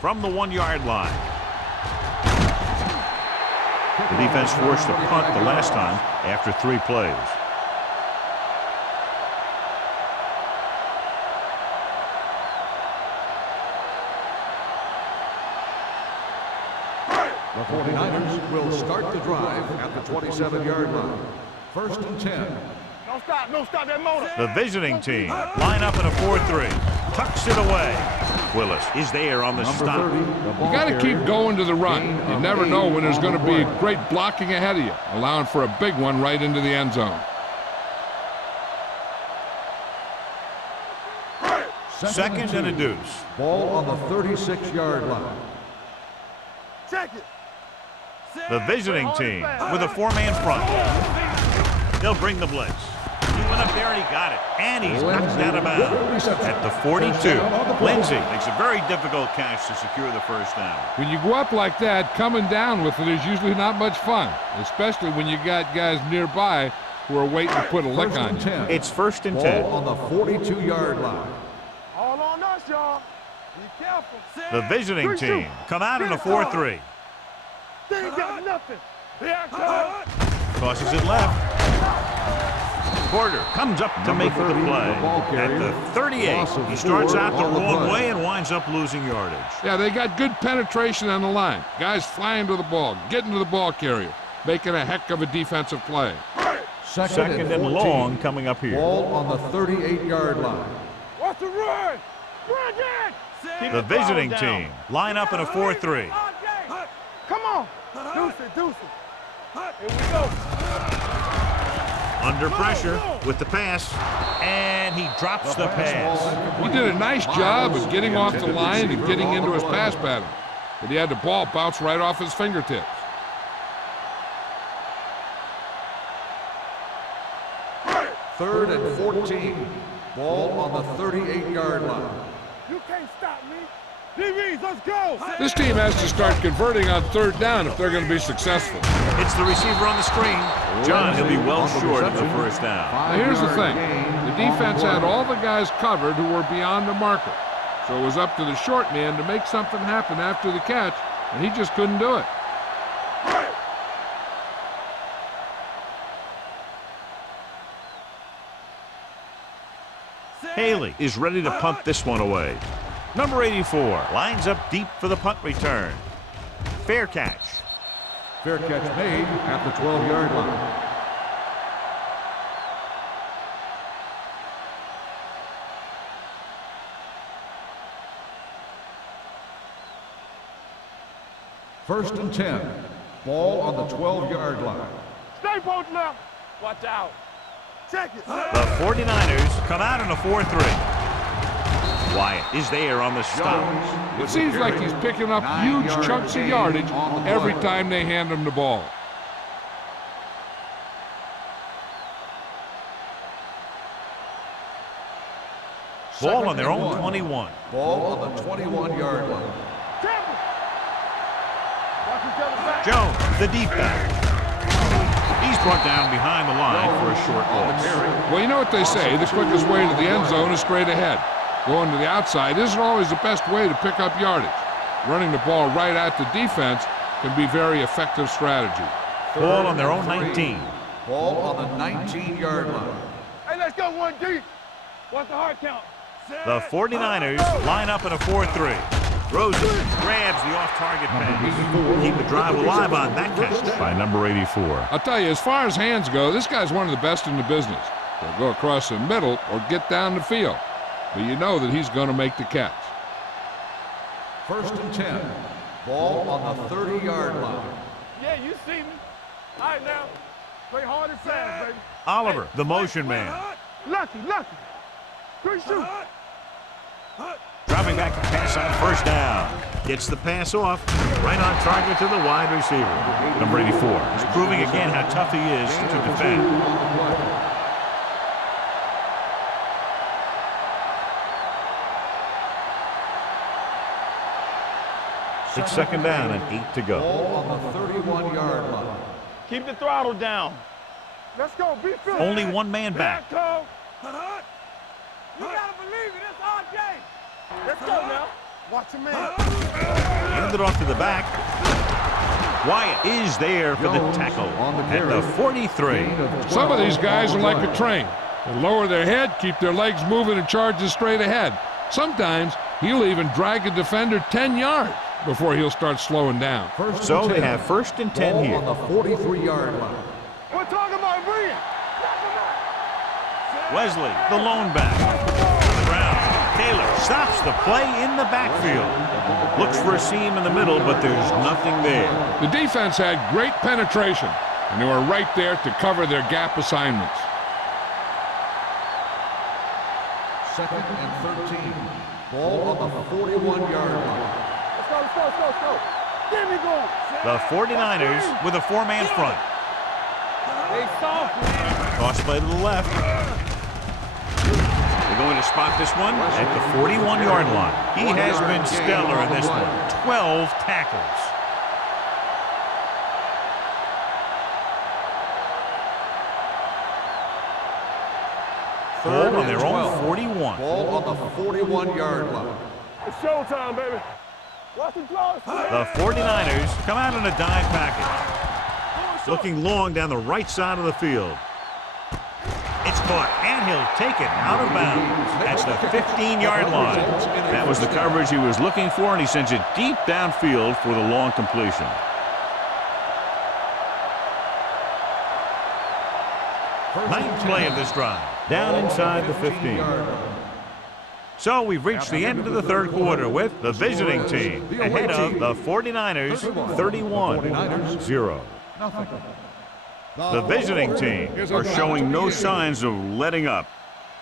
From the 1-yard line. The defense forced a punt the last time after 3 plays. The 49ers will start the drive at the 27-yard line. 1st and 10. Don't stop that motor. The visiting team line up in a 4-3. Tucks it away. Willis is there on the stop. You got to keep going to the run. You never know when there's going to be great blocking ahead of you, allowing for a big one right into the end zone. 2nd and a deuce. Ball on the 36-yard line. Check it. The visiting team with a 4-man front. They'll bring the blitz. He went up there and he got it. And he's knocked out of bounds at the 42. Lindsey makes a very difficult catch to secure the 1st down. When you go up like that, coming down with it is usually not much fun, especially when you got guys nearby who are waiting to put a lick on you. It's 1st and 10. Ball on the 42-yard line. All on us, y'all. Be careful. The visiting team come out in a 4-3. They ain't got nothing. Here I come. Tosses it left. Porter comes up to make the play. At the 38, he starts out the wrong way and winds up losing yardage. Yeah, they got good penetration on the line. Guys flying to the ball, getting to the ball carrier, making a heck of a defensive play. 2nd and long coming up here. Ball on the 38-yard line. What's the run? Run again. The visiting team line up in a 4-3. Come on. Deuce it. Here we go. Under pressure with the pass, and he drops the pass. He did a nice job of getting off the line and getting into his pass pattern, but he had the ball bounce right off his fingertips. Third and 14. Ball on the 38-yard line. You can't stop me. DBs, let's go. This team has to start converting on 3rd down if they're going to be successful. It's the receiver on the screen. John, he'll be well short of the 1st down. Now here's the thing. The defense had all the guys covered who were beyond the marker. So it was up to the short man to make something happen after the catch, and he just couldn't do it. Haley is ready to punt this one away. Number 84 lines up deep for the punt return. Fair catch. Fair catch made at the 12-yard line. First and 10. Ball on the 12-yard line. Stay both left. Watch out. Check it. The 49ers come out in a 4-3. Wyatt is there on the stop. It seems like he's picking up huge chunks of yardage every time they hand him the ball. Ball on their own 21. Ball on the 21-yard line. Jones, the deep back. He's brought down behind the line for a short loss. Well, you know what they say, the quickest way to the end zone is straight ahead. Going to the outside isn't always the best way to pick up yardage. Running the ball right at the defense can be very effective strategy. Ball on their own 19. Ball on the 19-yard line. Hey, let's go one deep. What's the hard count? The 49ers line up in a 4-3. Rosen grabs the off-target pass. Keep the drive alive on that catch by number 84. I'll tell you, as far as hands go, this guy's one of the best in the business. He'll go across the middle or get down the field. But you know that he's going to make the catch. 1st and 10. Ball on the 30-yard line. Yeah, you see me. All right, now. Play hard and fast, baby. Oliver, the motion man. Lucky. Good shoot. Dropping back to pass on 1st down. Gets the pass off. Right on target to the wide receiver. Number 84. He's proving again how tough he is to defend. It's 2nd down and 8 to go. Ball on the 31-yard line. Keep the throttle down. Let's go. Be fit. Only one man back. You gotta believe it. It's RJ. Let's go now. Watch your man. Hand it off to the back. Wyatt is there for the tackle at the 43. Some of these guys are like a train. They lower their head, keep their legs moving, and charge straight ahead. Sometimes he'll even drag a defender 10 yards before he'll start slowing down. So they have 1st and 10 here. On the 43-yard line. We're talking about brilliant. Wesley, the lone back. On the ground. Taylor stops the play in the backfield. Looks for a seam in the middle, but there's nothing there. The defense had great penetration, and they were right there to cover their gap assignments. 2nd and 13. Ball on the 41-yard line. Let's go. Get me going. The 49ers with a 4-man front. They soft, man. Cross play to the left. They're going to spot this one at the 41-yard line. He has been stellar in this one. 12 tackles. Ball on their own 41. Ball on the 41-yard line. It's showtime, baby. Watch the draw. The 49ers come out in a dime package. Looking long down the right side of the field. It's caught, and he'll take it out of bounds. That's the 15-yard line. That was the coverage he was looking for, and he sends it deep downfield for the long completion. Ninth play of this drive. Down inside the 15. So we've reached the end of the 3rd quarter with the visiting team ahead of the 49ers 31-0. The visiting team are showing no signs of letting up.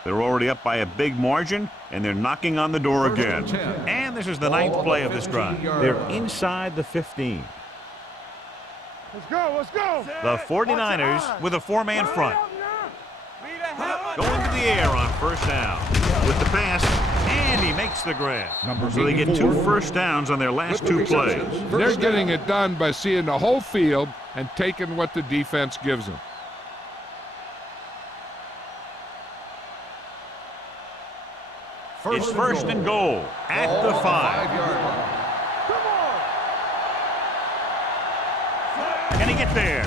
They're already up by a big margin, and they're knocking on the door again. And this is the 9th play of this drive. They're inside the 15. Let's go. The 49ers with a 4-man front. Going to the air on 1st down with the pass, and he makes the grab. So they get 2 first downs on their last 2 plays. They're getting it done by seeing the whole field and taking what the defense gives them. It's 1st and goal at the 5. Can he get there?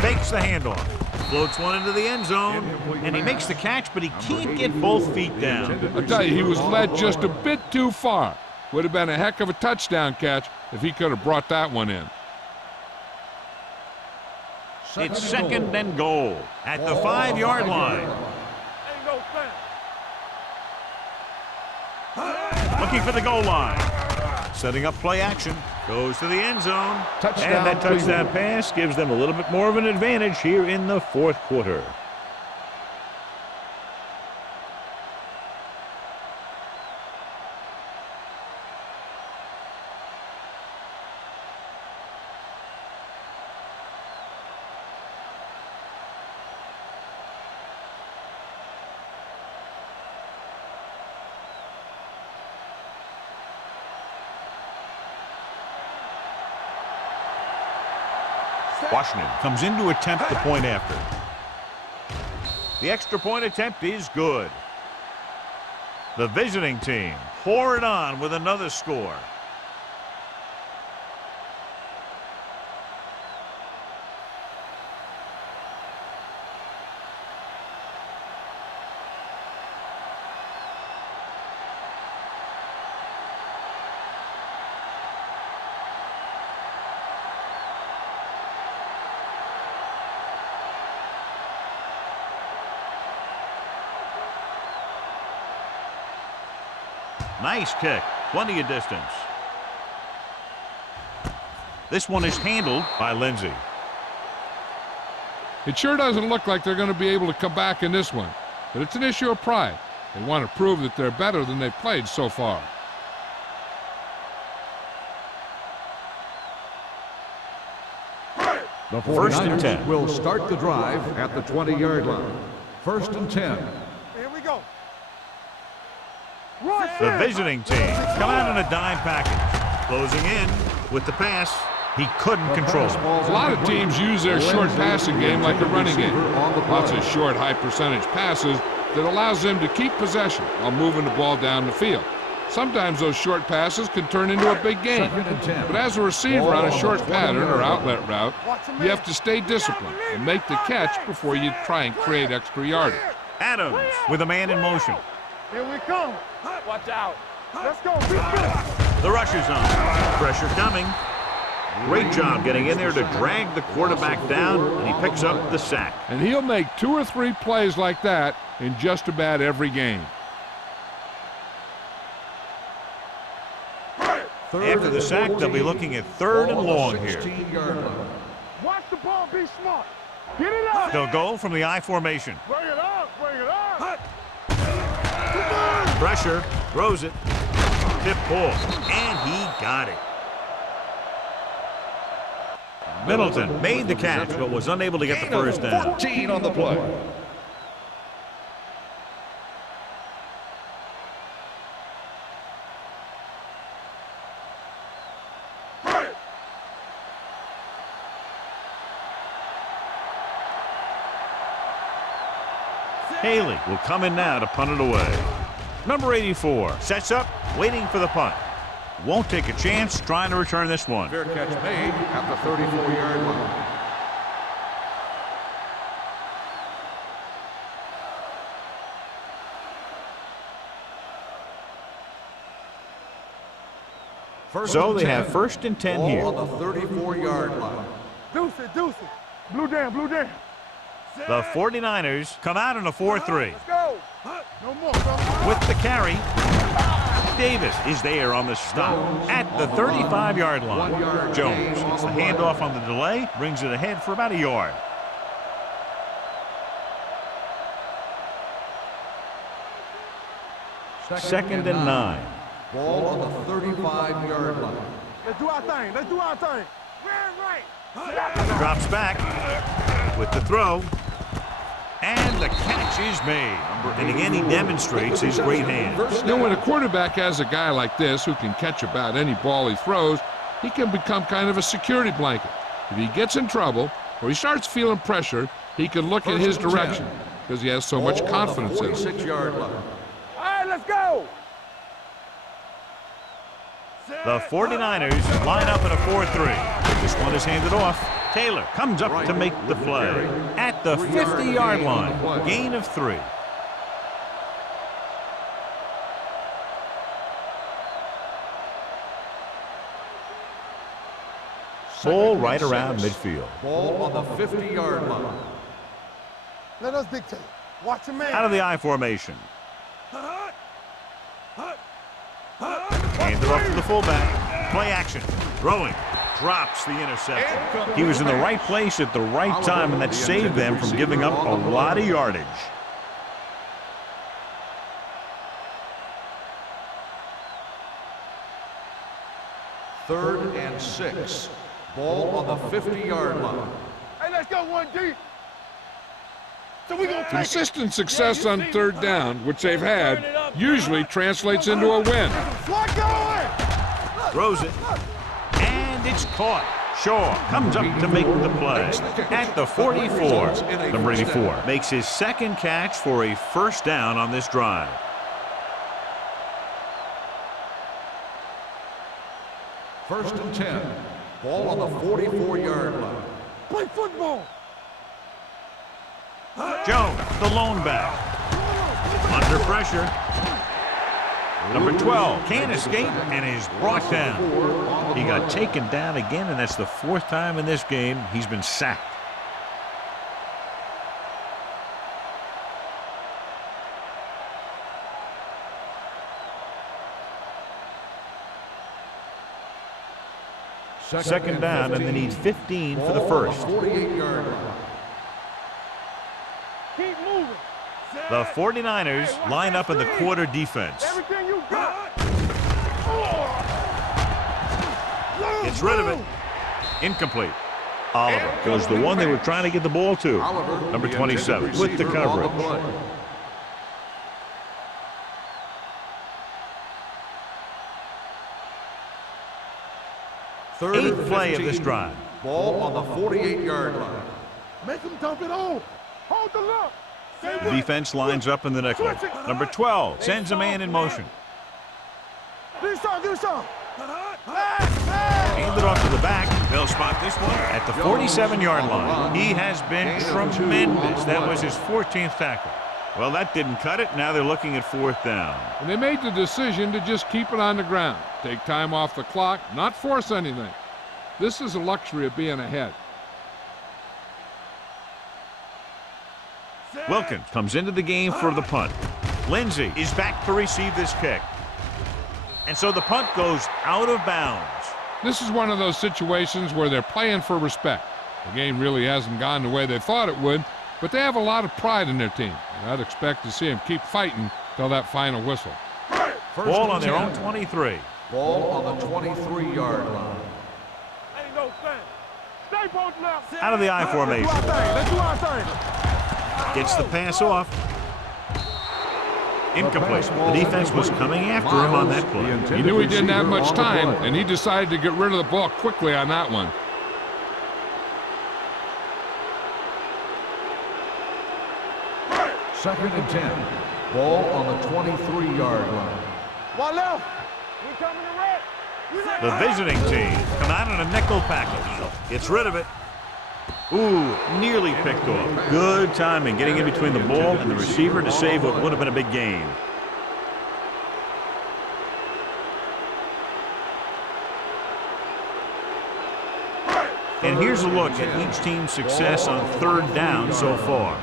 Fakes the handoff. Floats one into the end zone, and he makes the catch, but he can't get both feet down. I'll tell you, he was led just a bit too far. Would have been a heck of a touchdown catch if he could have brought that one in. It's 2nd and goal at the 5-yard line. Looking for the goal line. Setting up play action. Goes to the end zone. Touchdown, and that touchdown Cleveland. pass gives them a little bit more of an advantage here in the 4th quarter. Washington comes in to attempt the point after. The extra point attempt is good. The visiting team pour it on with another score. Nice kick, plenty of distance. This one is handled by Lindsay. It sure doesn't look like they're going to be able to come back in this one, but it's an issue of pride. They want to prove that they're better than they've played so far. The First and 49ers 10. will start the drive at the 20-yard line. First and 10. Here we go. The visiting team come out in a dime package. Closing in with the pass. He couldn't control it. A lot of teams use their short passing game like a running game. Lots of short, high-percentage passes that allows them to keep possession while moving the ball down the field. Sometimes those short passes can turn into a big gain. But as a receiver on a short pattern or outlet route, you have to stay disciplined and make the catch before you try and create extra yardage. Adams with a man in motion. Here we come. Watch out. Let's go. Be good. The rush is on. Pressure coming. Great job getting in there to drag the quarterback down, and he picks up the sack. And he'll make 2 or 3 plays like that in just about every game. After the sack, they'll be looking at 3rd and long here. Watch the ball. Be smart. Get it up. They'll go from the I formation. Bring it up. Bring it up. Pressure, throws it, tip ball, and he got it. Middleton made the catch, but was unable to get the first down. 14 on the play. Haley will come in now to punt it away. Number 84 sets up, waiting for the punt. Won't take a chance trying to return this one. Fair catch made at the 34-yard line. So they have 1st and 10 Ball here. on the 34-yard line. Deuce it. Deuce it. Blue down. Blue down. The 49ers come out in a 4-3. Let's go. No more. No more. With the carry, Davis is there on the stop at the 35-yard line. Jones gets the handoff on the delay, brings it ahead for about a yard. Second and 9. Ball on the 35-yard line. Let's do our thing. Let's do our thing. Right. Drops back with the throw. And the catch is made. And again, he demonstrates his great hands. You know, when a quarterback has a guy like this who can catch about any ball he throws, he can become kind of a security blanket. If he gets in trouble or he starts feeling pressure, he can look in his direction because he has so much confidence in him. 46-yard line. All right, let's go. The 49ers line up in a 4-3. This one is handed off. Taylor comes up to make the play at the 50-yard line. Gain of 3. Ball right around midfield. Ball on the 50-yard line. Let us dictate. Watch him, man. Out of the I formation. Handed off to the fullback. Play action. Throwing. Drops the interception. He was in the right place at the right time, and that saved them from giving up a lot of yardage. Third and 6. Ball on the 50-yard line. Hey, let's go one deep. So we gonna take Consistent success on 3rd down, which they've had, usually translates into a win. it. What going? Throws it. And it's caught. Shaw comes up to make the play at the 44. Number 84 makes his second catch for a first down on this drive. First and 10. Ball on the 44-yard line. Play football. Jones, the lone back. Under pressure. Number 12 can't escape and is brought down. He got taken down again, and that's the fourth time in this game he's been sacked. Second down, and they need 15 for the first. 48-yard line. Keep moving. The 49ers line up in the quarter defense. Everything you got. Gets rid of it. Incomplete. Oliver was the one they were trying to get the ball to. Number 27 with the coverage. Eighth play of this drive. Ball on the 48-yard line. Make him dump it on. Hold the look. The defense lines up in the nickel. Number 12 sends a man in motion. Do something. Hand it off to the back. They'll spot this one at the 47-yard line. He has been tremendous. That was his 14th tackle. Well, that didn't cut it. Now they're looking at fourth down. And they made the decision to just keep it on the ground. Take time off the clock, not force anything. This is a luxury of being ahead. Wilkins comes into the game for the punt. Lindsey is back to receive this kick. And so the punt goes out of bounds. This is one of those situations where they're playing for respect. The game really hasn't gone the way they thought it would, but they have a lot of pride in their team. And I'd expect to see them keep fighting till that final whistle. Ball on their own 23. Ball on the 23-yard line. Ain't no thing. Stay both left. Out of the I formation. Let's do our thing. Gets the pass off. Incomplete. The defense was coming after him on that play. He knew he didn't have much time, and he decided to get rid of the ball quickly on that one. Second and 10. Ball on the 23-yard line. One left. We coming to red. The visiting team come out in a nickel package. Gets rid of it. Ooh, nearly picked off. Good timing, getting in between the ball and the receiver to save what would have been a big gain. And here's a look at each team's success on third down so far.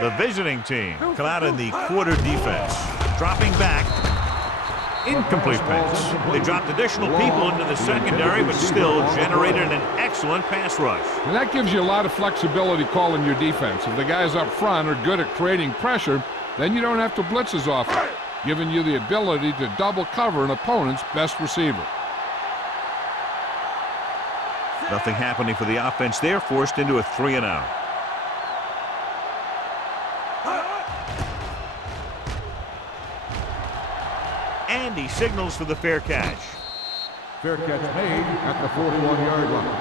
The visiting team come out in the quarter defense. Dropping back. Incomplete pass. They dropped additional people into the secondary, but still generated an excellent pass rush. And that gives you a lot of flexibility calling your defense. If the guys up front are good at creating pressure, then you don't have to blitz as often, giving you the ability to double cover an opponent's best receiver. Nothing happening for the offense there, forced into a 3-and-out. And he signals for the fair catch. Fair catch made at the 41-yard line.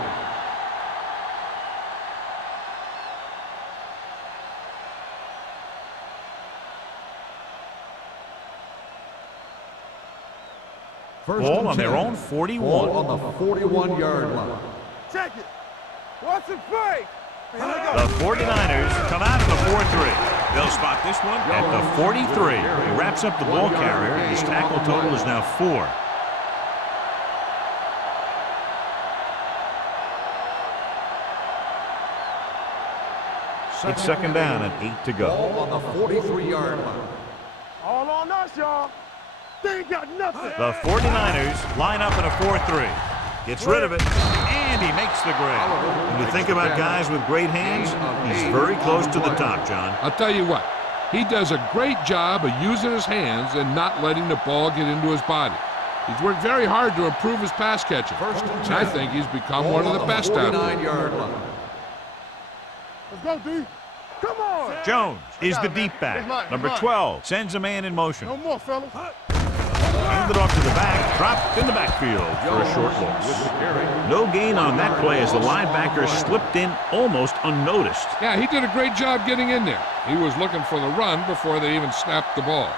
Ball on their own 41. Ball on the 41-yard line. Check it. What's in play? The 49ers come out in the 4-3. They'll spot this one at the 43. He wraps up the ball carrier. His tackle total is now 4. It's second down and 8 to go. Ball on the 43-yard line. All on us, y'all. They ain't got nothing. The 49ers line up in a 4-3. Gets rid of it, and he makes the grab. When you think about guys with great hands, he's very close to the top, John. I'll tell you what, he does a great job of using his hands and not letting the ball get into his body. He's worked very hard to improve his pass catching, and I think he's become one of the best at it. 49-yard line. Let's go, D. Come on. Jones is the deep back. Number 12 sends a man in motion. No more, fellas. Handed off to the back, dropped in the backfield for a short loss. No gain on that play as the linebacker slipped in almost unnoticed. Yeah, he did a great job getting in there. He was looking for the run before they even snapped the ball.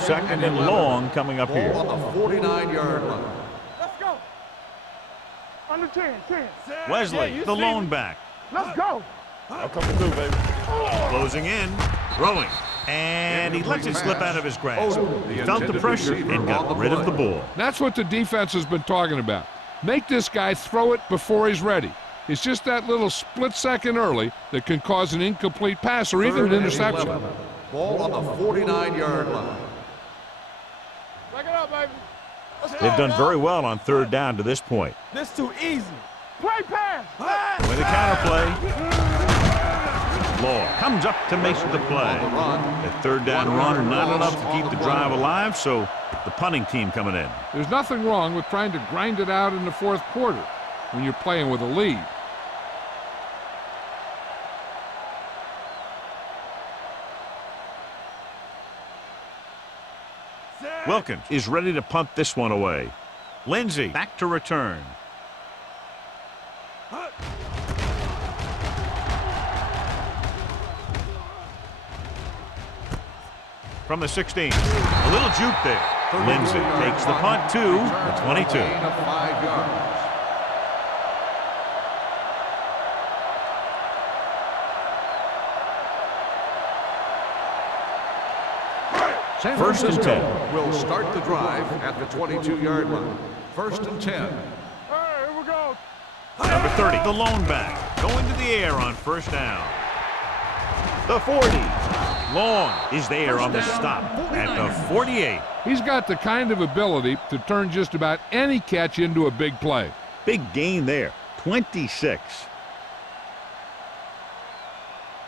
Second and long coming up here. On the 49-yard line. Let's go. Under 10, 10. Wesley, the lone back. Let's go. I'm coming through, baby. Closing in, throwing. And he lets it slip out of his grasp. He felt the pressure and got rid of the ball. That's what the defense has been talking about. Make this guy throw it before he's ready. It's just that little split second early that can cause an incomplete pass or even an interception. Ball on the 49-yard line. Back it up, baby. Let's go, They've done now. very well on third down to this point. This too easy. Play pass. With a counter play, Law comes up to make the play. A third down run, not enough to keep the drive alive, so the punting team coming in. There's nothing wrong with trying to grind it out in the fourth quarter when you're playing with a lead. Wilkins is ready to punt this one away. Lindsey back to return. From the 16, a little juke there. Lindsey takes the punt to the 22. Gain of 5 yards. First and 10. Will start the drive at the 22-yard line. First and 10. All right, here we go. Number 30, the lone back, going to the air on first down. The 40. Long is there on the stop at the 48. He's got the kind of ability to turn just about any catch into a big play. Big gain there, 26.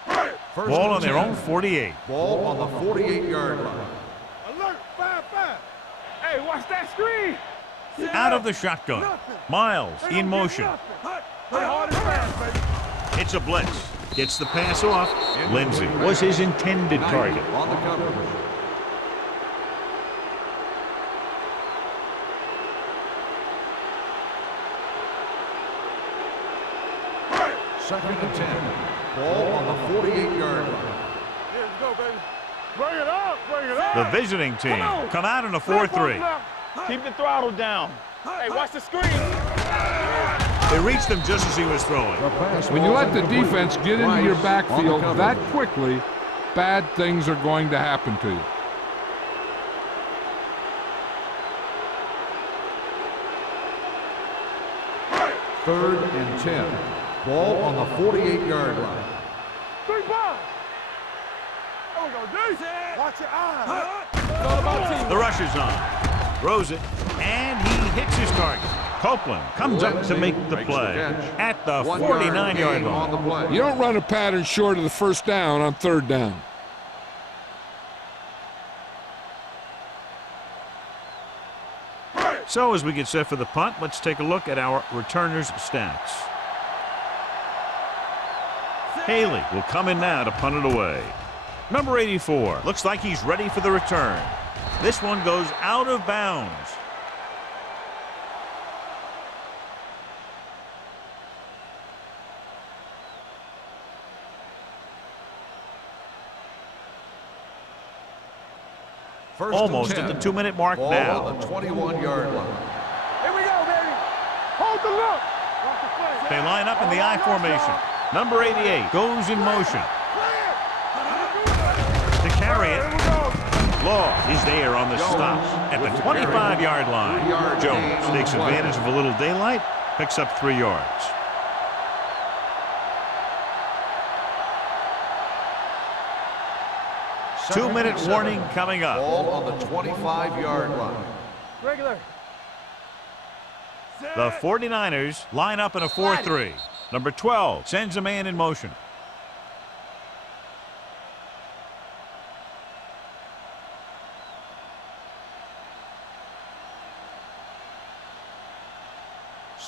First Ball and on their 10. own 48. Ball on the 48-yard line. Alert, 5-5. Hey, watch that screen. Out of the shotgun. Miles in motion. Play hard and fast, baby. It's a blitz. Gets the pass off. Lindsey was his intended target. On the cover. Second and 10. Ball on the 48-yard line. Here we go, baby. Bring it up, bring it up. The visiting team come out in a 4-3. Keep the throttle down. Hey, watch the screen. They reached him just as he was throwing. When you let the defense get into your backfield that quickly, bad things are going to happen to you. Third and 10. Ball on the 48-yard line. 3 balls. There we go, D. Watch your eyes. It's all about team. The rush is on. Throws it, and he hits his target. Copeland comes up to make the play at the 49-yard on the line. play. You don't run a pattern short of the first down on third down. So as we get set for the punt, let's take a look at our returners' stats. Haley will come in now to punt it away. Number 84 looks like he's ready for the return. This one goes out of bounds. First Almost and at 10. the 2-minute mark Ball now. on the 21-yard line. Here we go, baby. Hold the look. Watch the play. They line up in the I formation. Number 88 goes in motion. To carry it, Law is there on the stop at the 25-yard line. Jones takes advantage of a little daylight, picks up 3 yards. Two-minute warning coming up. Ball on the 25-yard line. Regular. The 49ers line up in a 4-3. Number 12 sends a man in motion.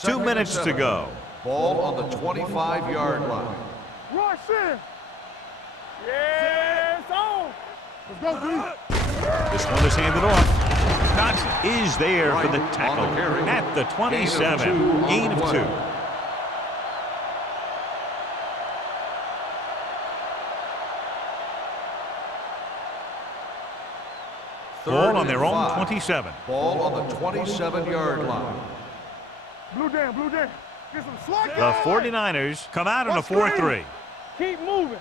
Two minutes to go. Ball on the 25-yard line. Rush in. Yeah, it's on. Let's go, D. This one is handed off. Johnson is there for the tackle at the 27. Gain of 2. Ball on their own 27. Ball on the 27-yard line. Blue down, blue down. Get some slack. The 49ers come out in a 4-3. Keep moving.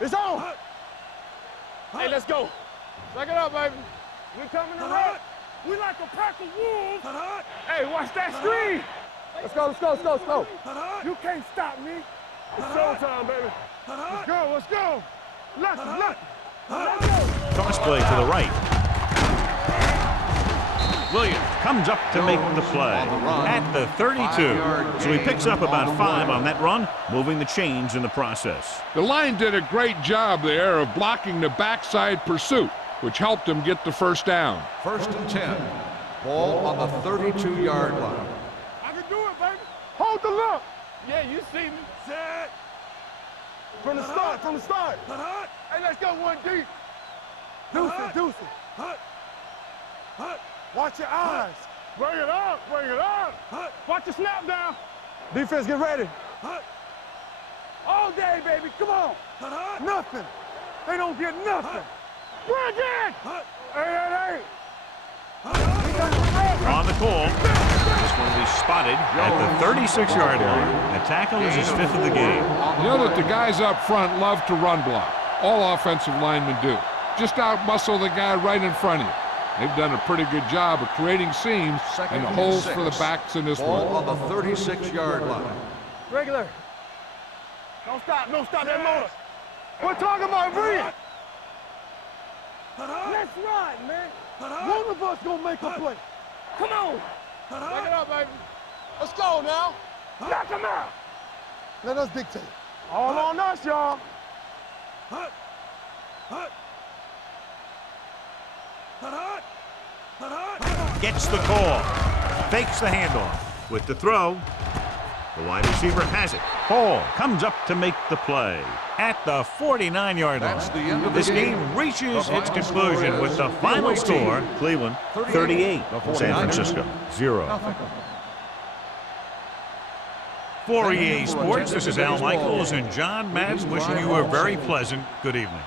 It's on. Hey, let's go. Back it up, baby. We coming to run. We like a pack of wolves. Hey, watch that screen. Let's go, let's go, let's go, let's go. You can't stop me. It's showtime, baby. Let's go, let's go. Let's go. Toss play to the right. Williams comes up to make the play at the 32. So he picks up about 5 on that run, moving the chains in the process. The line did a great job there of blocking the backside pursuit, which helped him get the first down. 1st and 10. Ball on the 32-yard line. I can do it, baby. Hold the look. Yeah, you see me. Set. From the start, from the start. Hey, let's go one deep. Deuce it, deuce it. Watch your eyes. Bring it up, bring it up. Watch the snap down. Defense, get ready. All day, baby, come on. Nothing. They don't get nothing. Bring it. Hey. On the call, this one will be spotted at the 36-yard line. The tackle is his 5th of the game. You know that the guys up front love to run block. All offensive linemen do. Just out-muscle the guy right in front of you. They've done a pretty good job of creating seams and holes for the backs in this one. Ball on the 36-yard line. Regular. Don't stop that motor. We're talking about Reed. Let's ride, man. One of us gonna make a play. Come on. Back it up, baby. Let's go now. Knock him out. Let us dictate. All on us, y'all. Gets the call. Fakes the handoff. With the throw, the wide receiver has it. Hall comes up to make the play at the 49-yard That's the line. end of the This game reaches its conclusion with the final score, Cleveland 38, San Francisco 0. For EA Sports, this is Al Michaels and John Madden wishing you a very pleasant good evening.